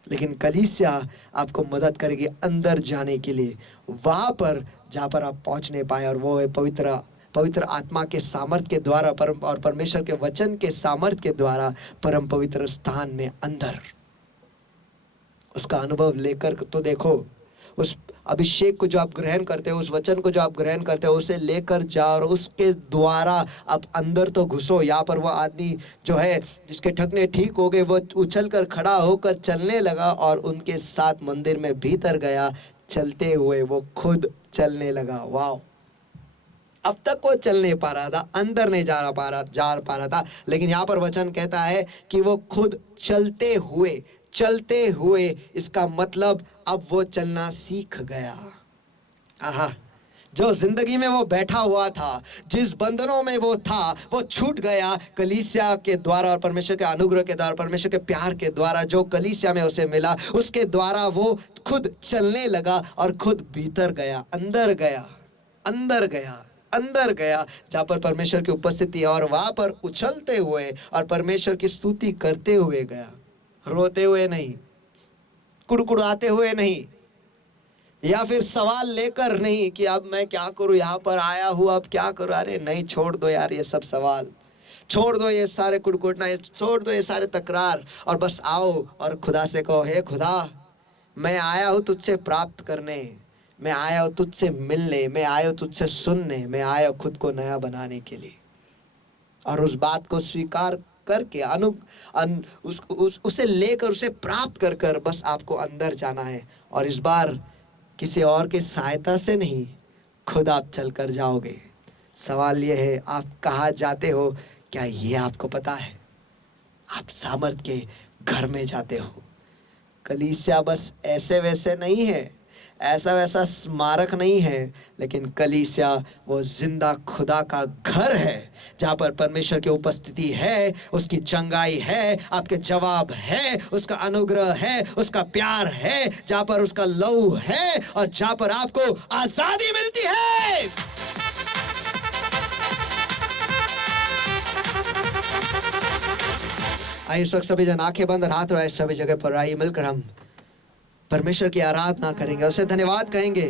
लेकिन कलीसिया आपको मदद करेगी अंदर जाने के लिए, वहाँ पर जहाँ पर आप पहुँच नहीं पाए, और वो है पवित्र आत्मा के सामर्थ के द्वारा, और परमेश्वर के वचन के सामर्थ के द्वारा परम पवित्र स्थान में अंदर। उसका अनुभव लेकर तो देखो, उस अभिषेक को जो आप ग्रहण करते हो, उस वचन को जो आप ग्रहण करते हो, उसे लेकर जाओ और उसके द्वारा आप अंदर तो घुसो। यहाँ पर वो आदमी जो है जिसके ठगने ठीक हो गए, वो उछल कर खड़ा होकर चलने लगा और उनके साथ मंदिर में भीतर गया। चलते हुए वो खुद चलने लगा। वाह! अब तक वो चल नहीं पा रहा था, अंदर नहीं जा पा रहा था, लेकिन यहाँ पर वचन कहता है कि वो खुद चलते हुए, इसका मतलब अब वो चलना सीख गया। आहा! जो जिंदगी में वो बैठा हुआ था, जिस बंधनों में वो था, वो छूट गया कलीसिया के द्वारा और परमेश्वर के अनुग्रह के द्वारा, परमेश्वर के प्यार के द्वारा जो कलीसिया में उसे मिला, उसके द्वारा वो खुद चलने लगा और खुद भीतर गया, अंदर गया जहाँ पर परमेश्वर की उपस्थिति है, और वहाँ पर उछलते हुए और परमेश्वर की स्तुति करते हुए गया। रोते हुए नहीं, कुड़कुड़ाते हुए नहीं, या फिर सवाल लेकर नहीं कि अब मैं क्या करूं, यहाँ पर आया हूँ अब क्या करूं। अरे नहीं, छोड़ दो यार ये सब सवाल, छोड़ दो ये सारे कुड़कुड़ना, छोड़ दो ये सारे तकरार, और बस आओ और खुदा से कहो, हे खुदा, मैं आया हूँ तुझसे प्राप्त करने, मैं आया हूँ तुझसे मिलने, मैं आया हूँ तुझसे सुनने, मैं आया हूँ खुद को नया बनाने के लिए। और उस बात को स्वीकार करके उसे लेकर, उसे प्राप्त कर कर बस आपको अंदर जाना है। और इस बार किसी और की सहायता से नहीं, खुद आप चल कर जाओगे। सवाल यह है, आप कहाँ जाते हो, क्या ये आपको पता है? आप सामर्थ के घर में जाते हो। कलीसिया बस ऐसे वैसे नहीं है, ऐसा वैसा स्मारक नहीं है, लेकिन कलीसिया वो जिंदा खुदा का घर है, जहाँ पर परमेश्वर की उपस्थिति है, उसकी चंगाई है, आपके जवाब है, उसका अनुग्रह है, उसका प्यार है, जहाँ पर उसका लहू है और जहाँ पर आपको आजादी मिलती है। आइए इस वक्त सभी जन आंखें बंद और हाथ उठाए सभी जगह पर आइए, मिलकर हम परमेश्वर की आराधना करेंगे, उसे धन्यवाद कहेंगे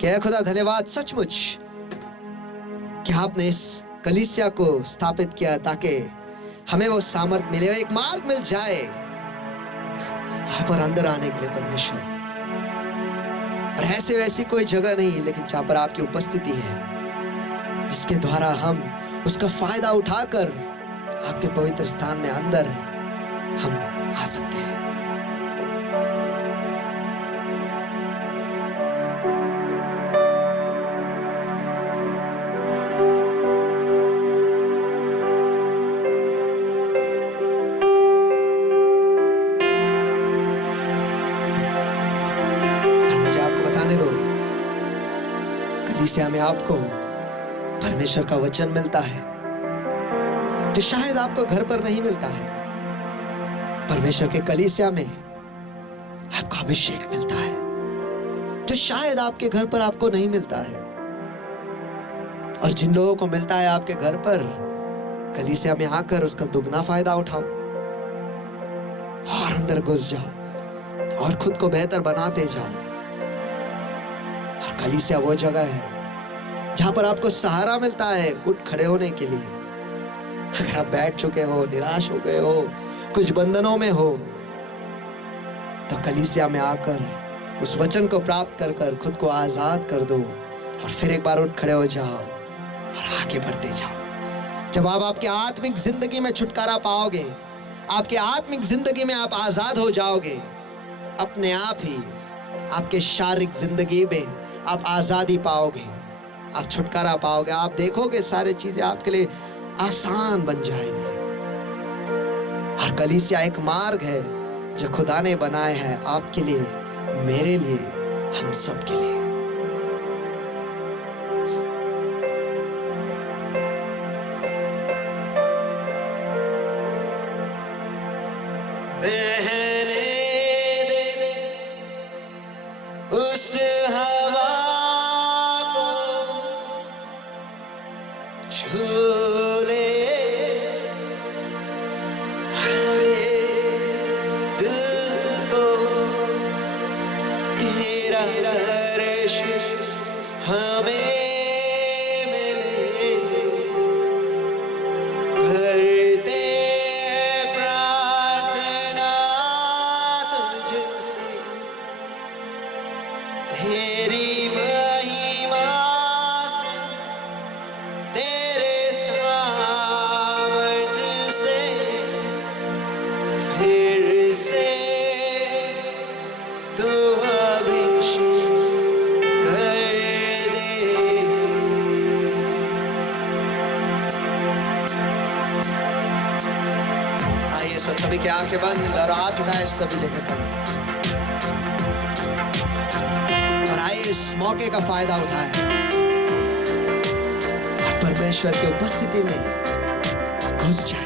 कि हे खुदा धन्यवाद सचमुच कि आपने इस कलीसिया को स्थापित किया ताकि हमें वो सामर्थ मिले, एक मार्ग मिल जाए वहां पर अंदर आने के लिए परमेश्वर। और ऐसे वैसी कोई जगह नहीं, लेकिन जहां पर आपकी उपस्थिति है, जिसके द्वारा हम उसका फायदा उठाकर आपके पवित्र स्थान में अंदर हम आ सकते हैं। मुझे आपको बताने दो, कलीसिया में आपको परमेश्वर का वचन मिलता है जो शायद आपको घर पर नहीं मिलता है। परमेश्वर के कलीसिया में आपको अभिषेक मिलता है जो शायद आपके घर पर आपको नहीं मिलता है। और जिन लोगों को मिलता है आपके घर पर, कलीसिया में आकर उसका दुगना फायदा उठाओ और अंदर घुस जाओ और खुद को बेहतर बनाते जाओ। और कलीसिया वो जगह है जहां पर आपको सहारा मिलता है उठ खड़े होने के लिए। अगर आप बैठ चुके हो, निराश हो गए हो, कुछ बंधनों में हो, तो कलीसिया में आकर उस वचन को प्राप्त कर कर खुद को आजाद कर दो और फिर एक बार उठ खड़े हो जाओ और आगे बढ़ते जाओ। जब आप आपकी आत्मिक जिंदगी में छुटकारा पाओगे, आपके आत्मिक जिंदगी में आप आजाद हो जाओगे, अपने आप ही आपके शारीरिक जिंदगी में आप आजादी पाओगे, आप छुटकारा पाओगे। आप देखोगे सारी चीजें आपके लिए आसान बन जाएंगी। और कलीसिया एक मार्ग है जो खुदा ने बनाया है आपके लिए, मेरे लिए, हम सब के लिए। उस हवा को झूले हरे दिल को तेरा अर्श हमें मिले, करते प्रार्थना तुझे आंखें बंद और हाथ उठाए सभी जगह पर। और आइए इस मौके का फायदा उठाएं और परमेश्वर की उपस्थिति में घुस जाएं।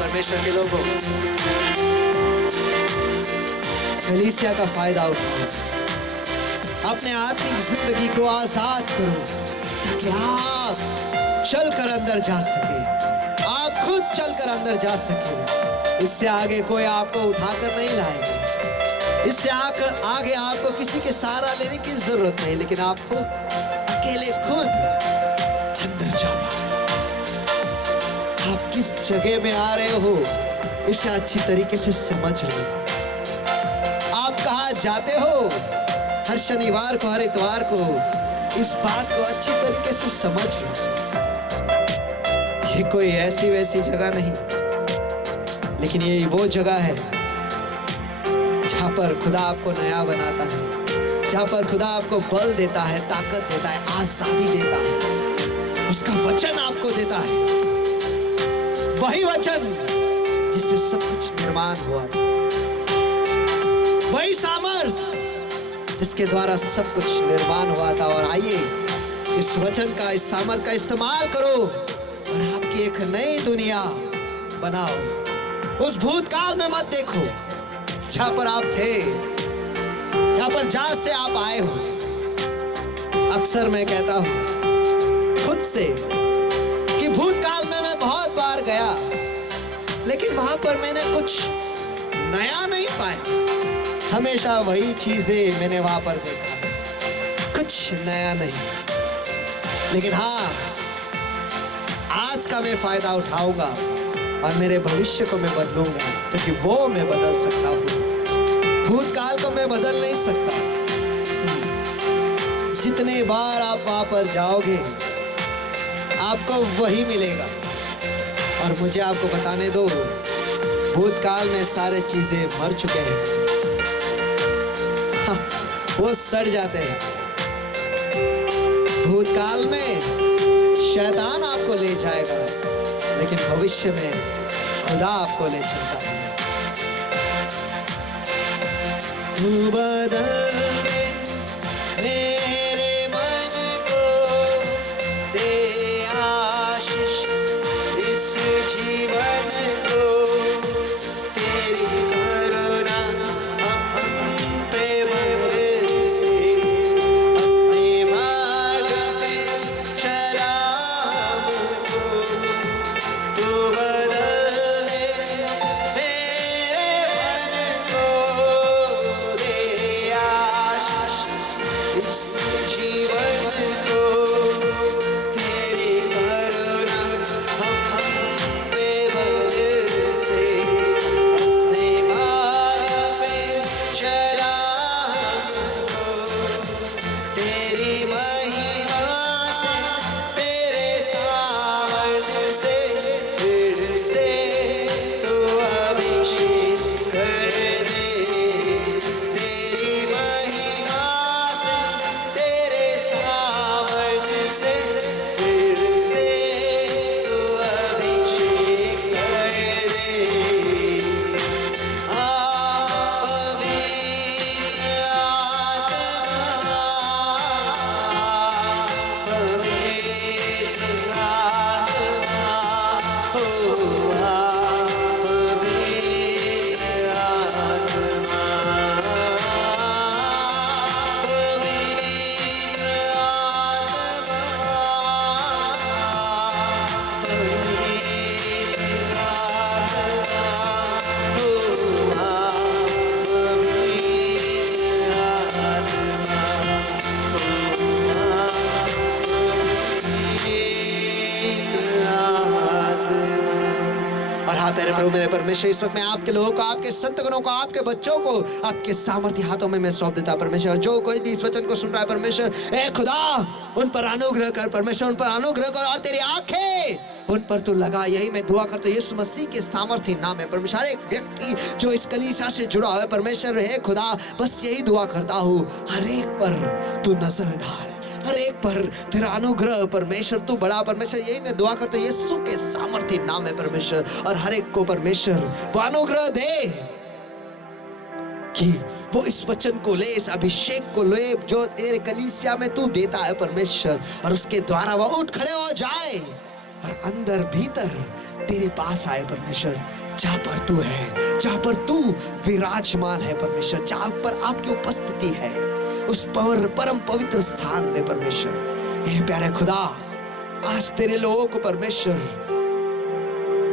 परमेश्वर के लोगों, कलीसिया का फायदा उठाओ, अपने आत्मिक जिंदगी को आजाद करो ताकि आप चलकर अंदर जा सके, आप खुद चलकर अंदर जा सके। इससे आगे कोई आपको उठाकर नहीं लाएगा, इससे आगे आपको किसी के सहारा लेने की जरूरत नहीं, लेकिन आप खुद अकेले खुद अंदर जा पाओ। आप किस जगह में आ रहे हो इसे अच्छी तरीके से समझ लो। आप कहाँ जाते हो हर शनिवार को, हर इतवार को, इस बात को अच्छी तरीके से समझ लो। ये कोई ऐसी वैसी जगह नहीं, लेकिन ये वो जगह है जहाँ पर खुदा आपको नया बनाता है, जहाँ पर खुदा आपको बल देता है, ताकत देता है, आजादी देता है, उसका वचन आपको देता है, वही वचन जिससे सब कुछ निर्माण हुआ था, वही सामर्थ जिसके द्वारा सब कुछ निर्माण हुआ था। और आइए इस वचन का, इस सामर्थ का इस्तेमाल करो और आपकी एक नई दुनिया बनाओ। उस भूतकाल में मत देखो जहां पर आप थे, जहां पर जहां से आप आए हो। अक्सर मैं कहता हूं खुद से कि भूतकाल में मैं बहुत बार गया, लेकिन वहां पर मैंने कुछ नया नहीं पाया। हमेशा वही चीजें मैंने वहां पर देखा, कुछ नया नहीं। लेकिन हाँ, आज का मैं फायदा उठाऊंगा और मेरे भविष्य को मैं बदलूंगा, क्योंकि वो मैं बदल सकता हूँ, भूतकाल को मैं बदल नहीं सकता। जितने बार आप वहां पर जाओगे आपको वही मिलेगा। और मुझे आपको बताने दो, भूतकाल में सारे चीजें मर चुके हैं, हाँ, वो सड़ जाते हैं। भूतकाल में शैतान आपको ले जाएगा, लेकिन भविष्य में खुदा आपको ले चलता है। तू बदल दे मेरे मन को, दे आशीष इस जीवन को, तेरी करुणा हम पे बरसे, जीवन को तेरी करुणा हम पे बरसे, अपने मार्ग पे चला हमको, तेरी महिमा से तेरे सामर्थ्य से फिर से तू अभिषेक कर दे, तेरी महिमा से तेरे सामर्थ्य से फिर से तू अभिषेक कर दे। पवित्र आत्मा, पवित्र आत्मा, हो पवित्र आत्मा, पवित्र आत्मा, पवित्र आत्मा, हो और हाँ प्यारे प्रभु मेरे परमेश्वर, इस वक्त मैं आपके लोगों को, आपके संतगणों को, आपके बच्चों को आपके सामर्थ्य हाथों में मैं सौंप देता परमेश्वर। जो कोई भी इस वचन को सुन रहा है परमेश्वर, ए खुदा उन पर अनुग्रह कर परमेश्वर, उन पर अनुग्रह कर और तेरी आंखें उन पर तू लगा। यही मैं दुआ करता हूँ यीशु मसीह के सामर्थ्य नाम में परमेश्वर। एक व्यक्ति जो इस कलीसिया से जुड़ा हुआ है परमेश्वर, हे खुदा बस यही दुआ करता हूँ, हर एक पर तू नजर डाल, हर एक पर तेरा अनुग्रह परमेश्वर तू बड़ा परमेश्वर। यही मैं दुआ करता हूँ यीशु के सामर्थ्य नाम में परमेश्वर। और हर एक को परमेश्वर वो अनुग्रह दे कि वो इस वचन को ले, इस अभिषेक को ले जो तेरे कलीसिया में तू देता है परमेश्वर, और उसके द्वारा वो उठ खड़े हो जाए और अंदर भीतर तेरे पास आए परमेश्वर, जहां पर तू है, जहां पर तू विराजमान है परमेश्वर, जहां पर आपकी उपस्थिति है, उस परम पवित्र स्थान में परमेश्वर। हे प्यारे खुदा, आज तेरे लोगों को परमेश्वर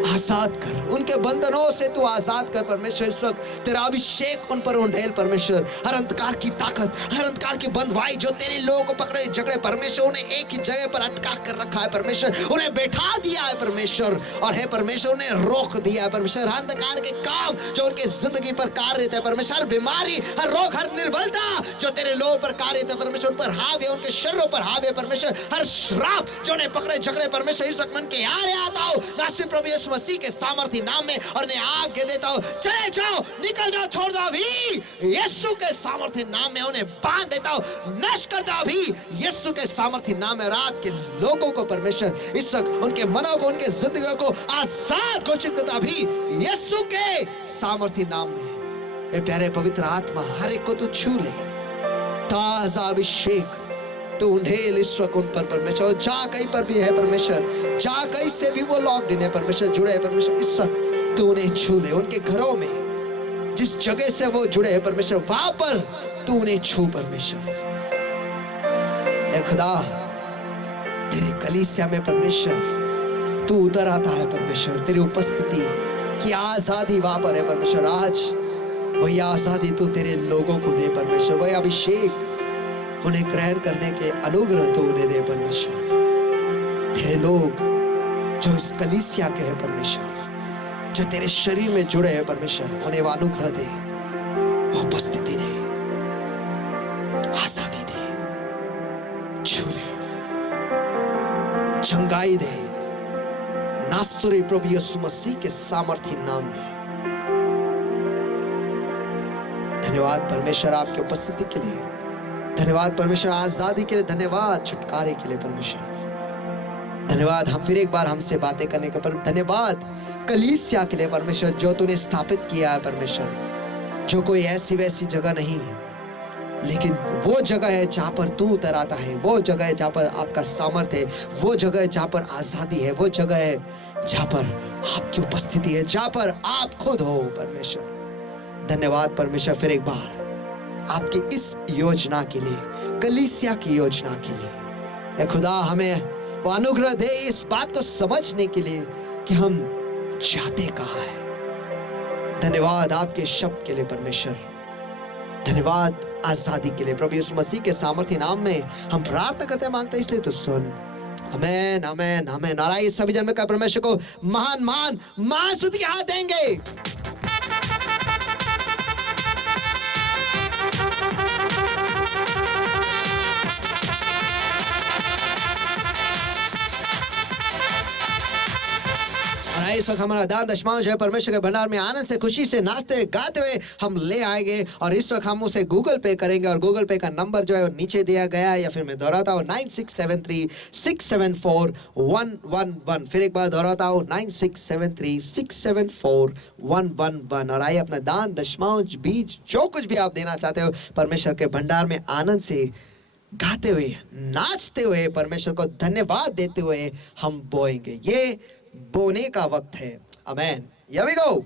आजाद कर, उनके बंधनों से तू आजाद कर परमेश्वर। इस वक्त तेरा अभिषेक उन पर उंडेल परमेश्वर। हर अंधकार की ताकत, हर अंधकार की बंधवाई जो तेरे लोगों को पकड़े झगड़े परमेश्वर, उन्हें एक ही जगह पर अटका कर रखा है परमेश्वर, उन्हें बैठा दिया है परमेश्वर। और हे परमेश्वर उन्हें रोक दिया है परमेश्वर। हर अंधकार के काम जो उनकी जिंदगी पर कार्य रहते हैं परमेश्वर, बीमारी, हर रोग, हर निर्बलता जो तेरे लोगों पर कार्य रहते हैं परमेश्वर, उन पर हावी है, उनके शरीरों पर हावी है परमेश्वर। हर श्राप जो उन्हें पकड़े झगड़े परमेश्वर, इस वक्त मन के यार आता हो नासिर प्रभु यीशु मसीह के सामर्थ्य नाम में, और उन्हें आज्ञा देता हूं, चले जाओ, निकल जाओ, छोड़ दो अभी यीशु के सामर्थ्य नाम में। उन्हें बांध देता हूं, नष्ट कर दो अभी यीशु के सामर्थ्य नाम में। और आपके लोगों को परमेश्वर इस वक्त उनके मनों को, उनके जिंदगी को आजाद घोषित करता अभी यीशु के सामर्थ्य नाम में। ये प्यारे पवित्र आत्मा हर एक को तू छू ले, ताजा अभिषेक तो उन्हें इस वक्त उन पर परमेश्वर, जहाँ कहीं पर भी है परमेश्वर, जहाँ कहीं से भी वो लॉक्ड इन है परमेश्वर, जुड़े हैं परमेश्वर, इस वक्त तू उन्हें छू ले। उनके घरों में जिस जगह से वो जुड़े हैं परमेश्वर, वहां पर तू उन्हें छू परमेश्वर। ए खुदा, तेरे कलीसिया में परमेश्वर तू उतर आता है परमेश्वर, तेरी उपस्थिति की आजादी वहां पर है परमेश्वर। आज वही आजादी तू तेरे लोगों को दे परमेश्वर, वही अभिषेक उन्हें ग्रहण करने के अनुग्रह तो उन्हें दे परमेश्वर। तेरे लोग जो इस कलीसिया के हैं परमेश्वर, जो तेरे शरीर में जुड़े हैं परमेश्वर, उन्हें वो अनुग्रह दे, उपस्थिति दे, आजादी दे, छूले, चंगाई दे, नासरी प्रभु यीशु मसीह के सामर्थ्य नाम में। धन्यवाद परमेश्वर आपकी उपस्थिति के लिए, धन्यवाद परमेश्वर आजादी के लिए, धन्यवाद छुटकारे के लिए परमेश्वर। धन्यवाद हम फिर एक बार हमसे बातें करने का धन्यवाद कलीसिया के लिए परमेश्वर, जो तूने स्थापित किया है परमेश्वर, जो कोई ऐसी वैसी जगह नहीं है, लेकिन वो जगह है जहाँ पर तू उतर आता है, वो जगह है जहाँ पर आपका सामर्थ्य है, वो जगह है जहाँ पर आजादी है, वो जगह है जहाँ पर आपकी उपस्थिति है, जहाँ पर आप खुद हो परमेश्वर। धन्यवाद परमेश्वर फिर एक बार आपकी इस योजना के लिए, कलीसिया की योजना के लिए। ए खुदा, हमें वो अनुग्रह दे इस बात को समझने के लिए कि हम जाते कहाँ हैं। धन्यवाद आपके शब्द के लिए परमेश्वर, धन्यवाद आजादी के लिए। प्रभु यीशु मसीह के सामर्थ्य नाम में हम प्रार्थना करते हैं, मांगते हैं, इसलिए तो सुन। आमेन, आमेन, आमेन। और आइए सभी जन में परमेश्वर को महान महान महान स्तुति हाथ देंगे। इस वक्त हमारा दान दशमांश जो है परमेश्वर के भंडार में आनंद से, खुशी से, नाचते गाते हुए हम ले आएंगे। और इस वक्त हम उसे गूगल पे करेंगे और गूगल पे का नंबर जो है वो नीचे दिया गया है, या फिर मैं दोहराता हूँ 9673674111। फिर एक बार दोहराता हूँ 9673674111। और आइए अपना दान दशमांश बीज जो कुछ भी आप देना चाहते हो परमेश्वर के भंडार में आनंद से गाते हुए, नाचते हुए, परमेश्वर को धन्यवाद देते हुए हम बोएंगे। ये बोने का वक्त है। आमेन। Here we go.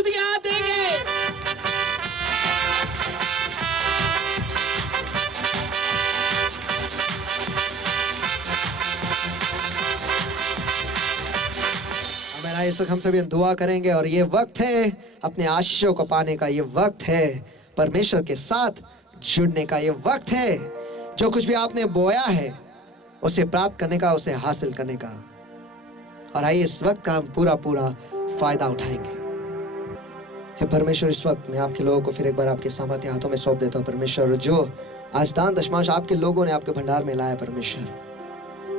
स्तुतियां देंगे। इस वक्त हम सभी दुआ करेंगे और ये वक्त है अपने आशीषों को पाने का, ये वक्त है परमेश्वर के साथ जुड़ने का, ये वक्त है जो कुछ भी आपने बोया है उसे प्राप्त करने का, उसे हासिल करने का। और आइए इस वक्त का हम पूरा फायदा उठाएंगे। हे परमेश्वर, इस वक्त मैं आपके लोगों को फिर एक बार आपके सामर्थ्य हाथों में सौंप देता हूँ परमेश्वर। जो आज दान दशमांश आपके लोगों ने आपके भंडार में लाया परमेश्वर,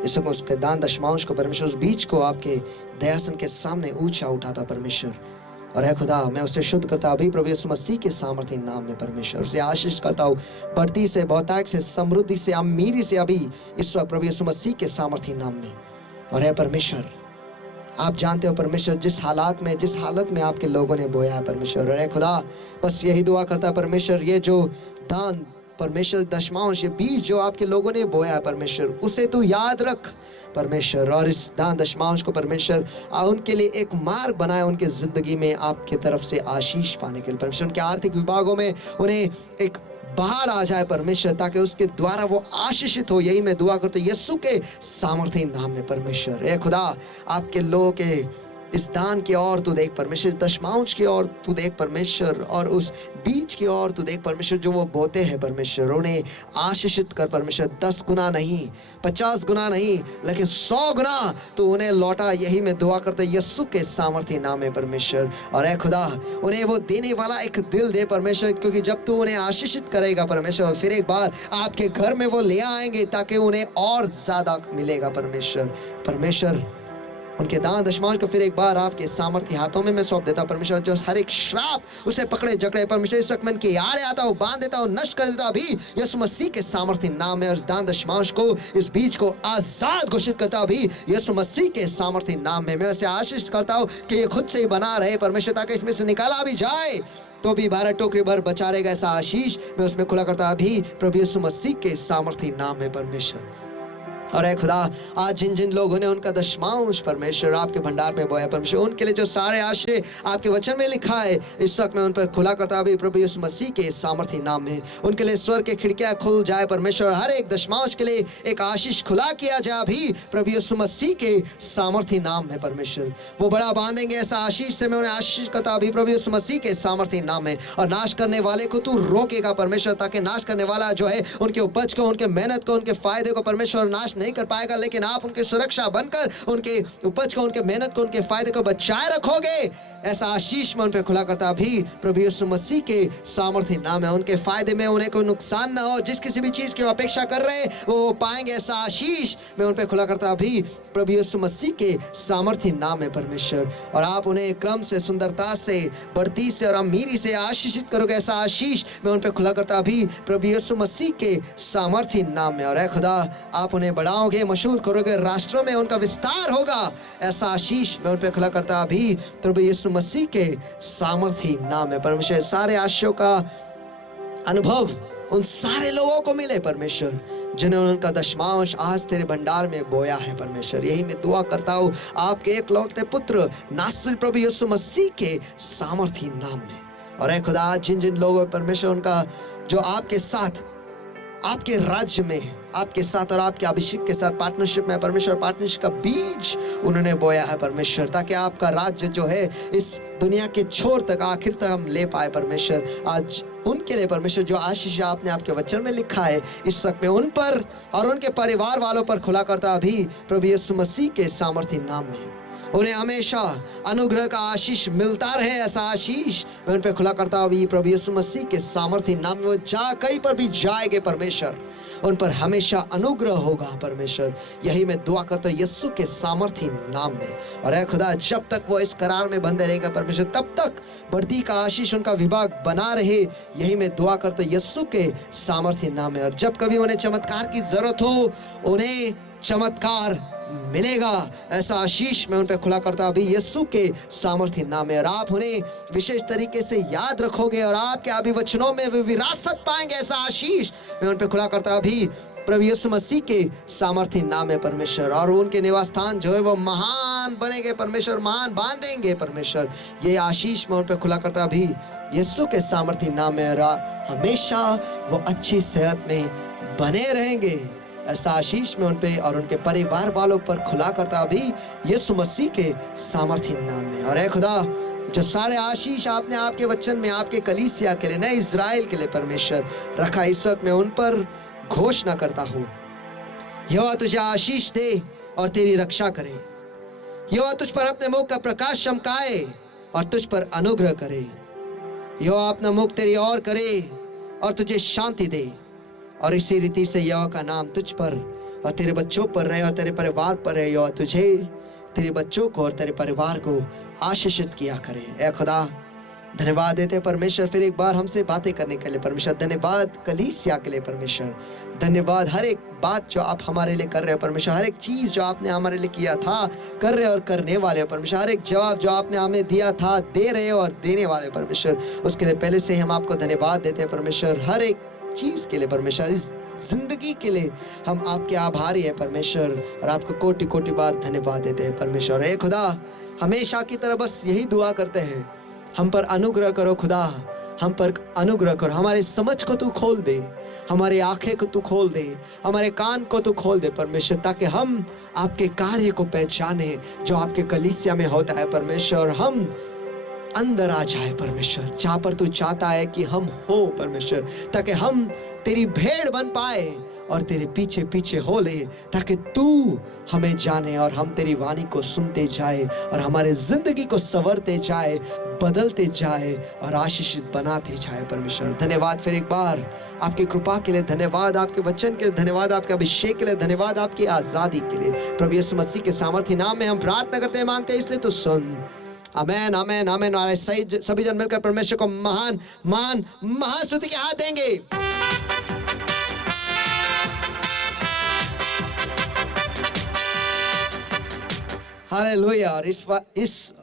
इस वक्त उसके दान दशमांश को परमेश्वर, उस बीज को आपके दयासन के सामने ऊंचा उठाता परमेश्वर। और है खुदा, मैं उसे शुद्ध करता अभी प्रभु यीशु मसीह के सामर्थ्य नाम में परमेश्वर। उसे आशीष करता हूँ बढ़ती से, बहुतायत से, समृद्धि से, अमीरी से अभी इस वक्त प्रभु यीशु मसीह के सामर्थ्य नाम में। और है परमेश्वर, आप जानते हो परमेश्वर जिस हालत में आपके लोगों ने बोया है परमेश्वर। और है खुदा, बस यही दुआ करता परमेश्वर, ये जो दान परमेश्वर दशमांश, ये बीज जो आपके लोगों ने बोया है परमेश्वर, उसे तू याद रख परमेश्वर। और इस दान दशमांश को परमेश्वर उनके लिए एक मार्ग बनाए, उनके जिंदगी में आपके तरफ से आशीष पाने के लिए परमेश्वर। उनके आर्थिक विभागों में उन्हें एक बाहर आ जाए परमेश्वर, ताकि उसके द्वारा वो आशीषित हो। यही मैं दुआ करता हूं यीशु के सामर्थ्य नाम में परमेश्वर। ए खुदा, आपके लोगों के इस दान की ओर तू देख परमेश्वर, दशमांश की ओर तू देख परमेश्वर, और उस बीज की ओर तू देख परमेश्वर जो वो बोते हैं परमेश्वर। उन्हें आशीषित कर परमेश्वर, 10 गुना नहीं, 50 गुना नहीं, लेकिन 100 गुना तू उन्हें लौटा। यही मैं दुआ करता यीशु के सामर्थ्य नाम में परमेश्वर। और ऐ खुदा, उन्हें वो देने वाला एक दिल दे परमेश्वर, क्योंकि जब तू उन्हें आशीषित करेगा परमेश्वर, फिर एक बार आपके घर में वो ले आएंगे, ताकि उन्हें और ज्यादा मिलेगा परमेश्वर। उनके दान दशमांश को फिर एक बार आपके सामर्थ्य हाथों में मैं सौंप देता हूं परमेश्वर। जो हर एक श्राप उसे पकड़े जकड़े परमेश्वर, इस वक्त मैं इनके आड़े आता हूं, बांध देता हूं, नष्ट कर देता हूं अभी यीशु मसीह के सामर्थ्य नाम में। और इस दान दशमांश को, इस बीज को आजाद घोषित करता हूं अभी यीशु मसीह के सामर्थ्य नाम में। मैं उसे आशीष करता हूं कि ये खुद से ही बना रहे परमेश्वर, ताकि इसमें से निकाला भी जाए तो भी 12 टोकरी भर बचा रहेगा, ऐसा आशीष मैं उसमें खुला करता अभी प्रभु यीशु मसीह के सामर्थ्य नाम में परमेश्वर। और ऐ खुदा, आज जिन जिन लोगों ने उनका दशमांश परमेश्वर आपके भंडार में बोया परमेश्वर, उनके लिए जो सारे आशय आपके वचन में लिखा है, इस वक्त मैं उन पर खुला करता अभी प्रभु यीशु मसीह के सामर्थ्य नाम में। उनके लिए स्वर्ग के खिड़कियां खुल जाए परमेश्वर, हर एक दशमांश के लिए एक आशीष खुला किया जाए अभी प्रभु यीशु मसीह के सामर्थ्य नाम में परमेश्वर। वो बड़ा बांधेंगे, ऐसा आशीष से मैं उन्हें आशीष करता अभी प्रभु यीशु मसीह के सामर्थ्य नाम में। और नाश करने वाले को तू रोकेगा परमेश्वर, ताकि नाश करने वाला जो है उनके उपज को, उनके मेहनत को, उनके फायदे को परमेश्वर नाश नहीं कर पाएगा, लेकिन आप उनकी सुरक्षा बनकर उनके उपज को, उनके मेहनत को, उनके फायदे को बचाए रखोगे। ऐसा आशीष मैं उन पे खुला करता अभी प्रभु यीशु मसीह के सामर्थ्य नाम है। उनके फायदे में उन्हें कोई नुकसान ना हो, जिस किसी भी चीज की अपेक्षा कर रहे हैं वो पाएंगे, ऐसा आशीष मैं उन पे खुला करता अभी प्रभु यीशु मसीह के सामर्थ्य नाम है परमेश्वर। और आप उन्हें क्रम से, सुंदरता से, बढ़ती से और अमीरी से आशीषित करोगे, ऐसा आशीष मैं उन पे खुला करता अभी प्रभु यीशु मसीह के सामर्थ्य नाम में। और ऐ खुदा, आप उन्हें बढ़ाओगे, मशहूर करोगे, राष्ट्रों में उनका विस्तार होगा, ऐसा आशीष मैं उन पे खुला करता अभी प्रभु यीशु मसीह के सामर्थ्य नाम में परमेश्वर। सारे आशीषों का अनुभव उन सारे लोगों को मिले परमेश्वर, जिन्होंने उनका दशमांश आज तेरे भंडार में बोया है परमेश्वर। यही मैं दुआ करता हूँ आपके एकलौते पुत्र नासरी प्रभु यीशु मसीह के सामर्थ्य नाम में। और ऐ खुदा, जिन जिन लोगों परमेश्वर उनका जो आपके साथ, आपके राज्य में, आपके साथ और आपके अभिषेक के साथ पार्टनरशिप में परमेश्वर, पार्टनरशिप का बीज उन्होंने बोया है परमेश्वर, ताकि आपका राज्य जो है इस दुनिया के छोर तक, आखिर तक हम ले पाए परमेश्वर। आज उनके लिए परमेश्वर जो आशीष आपने आपके वचन में लिखा है, इस वक्त में उन पर और उनके परिवार वालों पर खुला करता अभी प्रभु यीशु मसीह के सामर्थ्य नाम में। उन्हें हमेशा अनुग्रह का आशीष मिलता रहे, ऐसा आशीष मैं उन पे खुला करता हूँ प्रभु यीशु मसीह के सामर्थ्य नाम में। वो कहीं पर भी जाएंगे परमेश्वर, उन पर हमेशा अनुग्रह होगा परमेश्वर। यही मैं दुआ करता हूँ यीशु के सामर्थ्य नाम में। और ऐ खुदा, जब तक वो इस करार में बंधे रहेगा परमेश्वर, तब तक बढ़ती का आशीष उनका विभाग बना रहे। यही मैं दुआ करता हूँ यीशु के सामर्थ्य नाम में। और जब कभी उन्हें चमत्कार की जरूरत हो, उन्हें चमत्कार मिलेगा, ऐसा आशीष मैं उन पे खुला करता अभी यीशु के सामर्थ्य नाम में। और आप उन्हें विशेष तरीके से याद रखोगे और आपके अभी वचनों में वे विरासत पाएंगे, ऐसा आशीष मैं उन पे खुला करता अभी प्रभु यीशु मसीह के सामर्थ्य नाम में परमेश्वर। और उनके निवास स्थान जो है वो महान बनेंगे परमेश्वर, महान बांधेंगे परमेश्वर। ये आशीष मैं उन पर खुला करता अभी यीशु के सामर्थ्य नाम में, हमेशा वो अच्छी सेहत में बने रहेंगे। ऐसा आशीष में उन पे और उनके परिवार वालों पर खुला करता अभी यीशु मसीह के सामर्थ्य नाम में। और ऐ खुदा, जो सारे आशीष आपने आपके वचन में आपके कलीसिया के लिए, नए इज़राइल के लिए परमेश्वर रखा, इस वक्त मैं उन पर घोषणा करता हूँ। यहोवा तुझे आशीष दे और तेरी रक्षा करे। यहोवा तुझ पर अपने मुख का प्रकाश चमकाए और तुझ पर अनुग्रह करे। यहोवा अपना मुख तेरी ओर करे और तुझे शांति दे। और इसी रीति से यहोवा का नाम तुझ पर और तेरे बच्चों पर रहे और तेरे परिवार पर रहे। यहोवा तुझे, तेरे बच्चों को और तेरे परिवार को आशीषित किया करे। ऐ खुदा, धन्यवाद देते परमेश्वर फिर एक बार हमसे बातें करने के लिए परमेश्वर। धन्यवाद कलीसिया के लिए परमेश्वर। धन्यवाद हर एक बात जो आप हमारे लिए कर रहे हो परमेश्वर, हर एक चीज़ जो आपने हमारे लिए किया था, कर रहे और करने वाले हो परमेश्वर। हर एक जवाब जो आपने हमें दिया था, दे रहे हो और देने वाले परमेश्वर, उसके लिए पहले से हम आपको धन्यवाद देते हैं परमेश्वर। हर एक चीज़ के लिए परमेश्वर, इस जिंदगी के लिए हम आपके आभारी है परमेश्वर और आपको कोटि कोटि बार धन्यवाद देते हैं परमेश्वर। हे खुदा, हमेशा की तरह बस यही दुआ करते हैं, हम पर अनुग्रह करो खुदा, हम पर अनुग्रह करो। हमारे समझ को तू खोल दे, हमारे आंखें को तू खोल दे, हमारे कान को तू खोल दे परमेश्वर, ताकि हम आपके कार्य को पहचाने जो आपके कलीसिया में होता है परमेश्वर। हम अंदर आ जाए परमेश्वर, जहाँ पर तू चाहता है कि हम हो परमेश्वर, ताकि हम तेरी भेड़ बन पाए और तेरे पीछे पीछे हो ले, ताकि तू हमें जाने और हम तेरी वाणी को सुनते जाए और हमारे जिंदगी को संवरते जाए, बदलते जाए और आशीषित बनाते जाए परमेश्वर। धन्यवाद फिर एक बार आपकी कृपा के लिए, धन्यवाद आपके वचन के लिए, धन्यवाद आपके अभिषेक के लिए, धन्यवाद आपकी आज़ादी के लिए। प्रभु यीशु मसीह के सामर्थ्य नाम में हम प्रार्थना करते हैं, मांगते हैं, इसलिए तो सुन। आमेन आमेन आमेन। और सभी जन मिलकर परमेश्वर को महान महान महास्तुति के हाथ देंगे। हालेलुया। और इस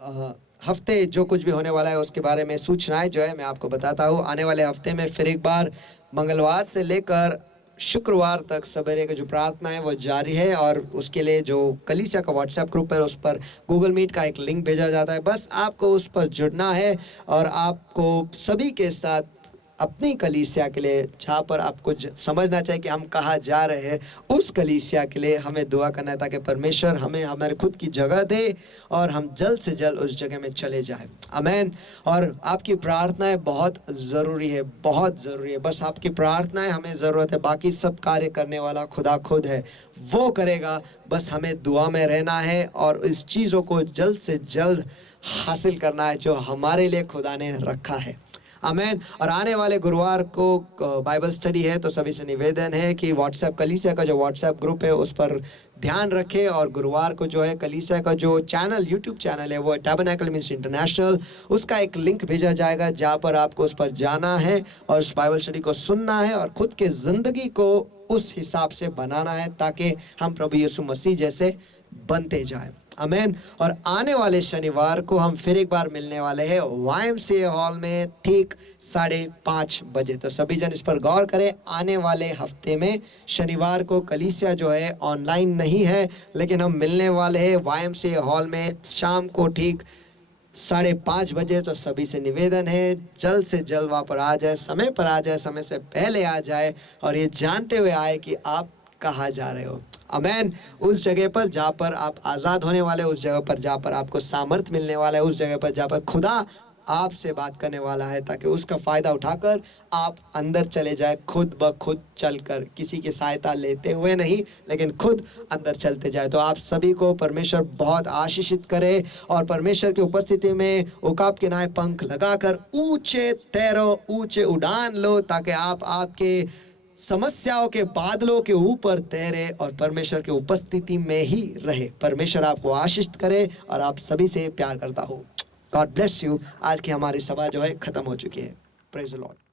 हफ्ते जो कुछ भी होने वाला है उसके बारे में सूचनाएं जो है मैं आपको बताता हूँ। आने वाले हफ्ते में फिर एक बार मंगलवार से लेकर शुक्रवार तक सवेरे की जो प्रार्थना है वो जारी है। और उसके लिए जो कलीसिया का व्हाट्सएप ग्रुप है उस पर गूगल मीट का एक लिंक भेजा जाता है। बस आपको उस पर जुड़ना है और आपको सभी के साथ अपनी कलीसिया के लिए, जहाँ पर आपको समझना चाहिए कि हम कहाँ जा रहे हैं, उस कलीसिया के लिए हमें दुआ करना है, ताकि परमेश्वर हमें हमारे खुद की जगह दे और हम जल्द से जल्द उस जगह में चले जाएं। आमीन। और आपकी प्रार्थनाएं बहुत ज़रूरी है, बहुत ज़रूरी है। बस आपकी प्रार्थनाएं हमें ज़रूरत है, बाकी सब कार्य करने वाला खुदा खुद है, वो करेगा। बस हमें दुआ में रहना है और इस चीज़ों को जल्द से जल्द हासिल करना है जो हमारे लिए खुदा ने रखा है। आमीन। और आने वाले गुरुवार को बाइबल स्टडी है, तो सभी से निवेदन है कि व्हाट्सएप कलीसिया का जो व्हाट्सएप ग्रुप है उस पर ध्यान रखें। और गुरुवार को जो है कलीसिया का जो चैनल, यूट्यूब चैनल है, वो टैबरनेकल मिनिस्ट्री इंटरनेशनल, उसका एक लिंक भेजा जाएगा जहाँ पर आपको उस पर जाना है और उस बाइबल स्टडी को सुनना है और खुद के ज़िंदगी को उस हिसाब से बनाना है, ताकि हम प्रभु यीशु मसीह जैसे बनते जाएं। आमीन। और आने वाले शनिवार को हम फिर एक बार मिलने वाले हैं YMCA हॉल में ठीक 5:30 बजे। तो सभी जन इस पर गौर करें। आने वाले हफ्ते में शनिवार को कलीसिया जो है ऑनलाइन नहीं है, लेकिन हम मिलने वाले हैं YMCA हॉल में शाम को ठीक 5:30 बजे। तो सभी से निवेदन है जल्द से जल्द वहाँ पर आ जाए, समय पर आ जाए, समय से पहले आ जाए और ये जानते हुए आए कि आप कहाँ जा रहे हो। आमीन। उस जगह पर जहाँ पर आप आज़ाद होने वाले, उस जगह पर जहाँ पर आपको सामर्थ मिलने वाला है, उस जगह पर जहाँ पर खुदा आपसे बात करने वाला है, ताकि उसका फ़ायदा उठाकर आप अंदर चले जाए, खुद ब खुद चलकर, किसी की सहायता लेते हुए नहीं, लेकिन खुद अंदर चलते जाए। तो आप सभी को परमेश्वर बहुत आशीषित करे और परमेश्वर की उपस्थिति में उकाब के नाए पंख लगाकर ऊंचे तैरो, ऊंचे उड़ान लो, ताकि आप आपके समस्याओं के बादलों के ऊपर तैरे और परमेश्वर की उपस्थिति में ही रहे। परमेश्वर आपको आशीष करे और आप सभी से प्यार करता हो। God bless you. आज की हमारी सभा जो है ख़त्म हो चुकी है। Praise the Lord.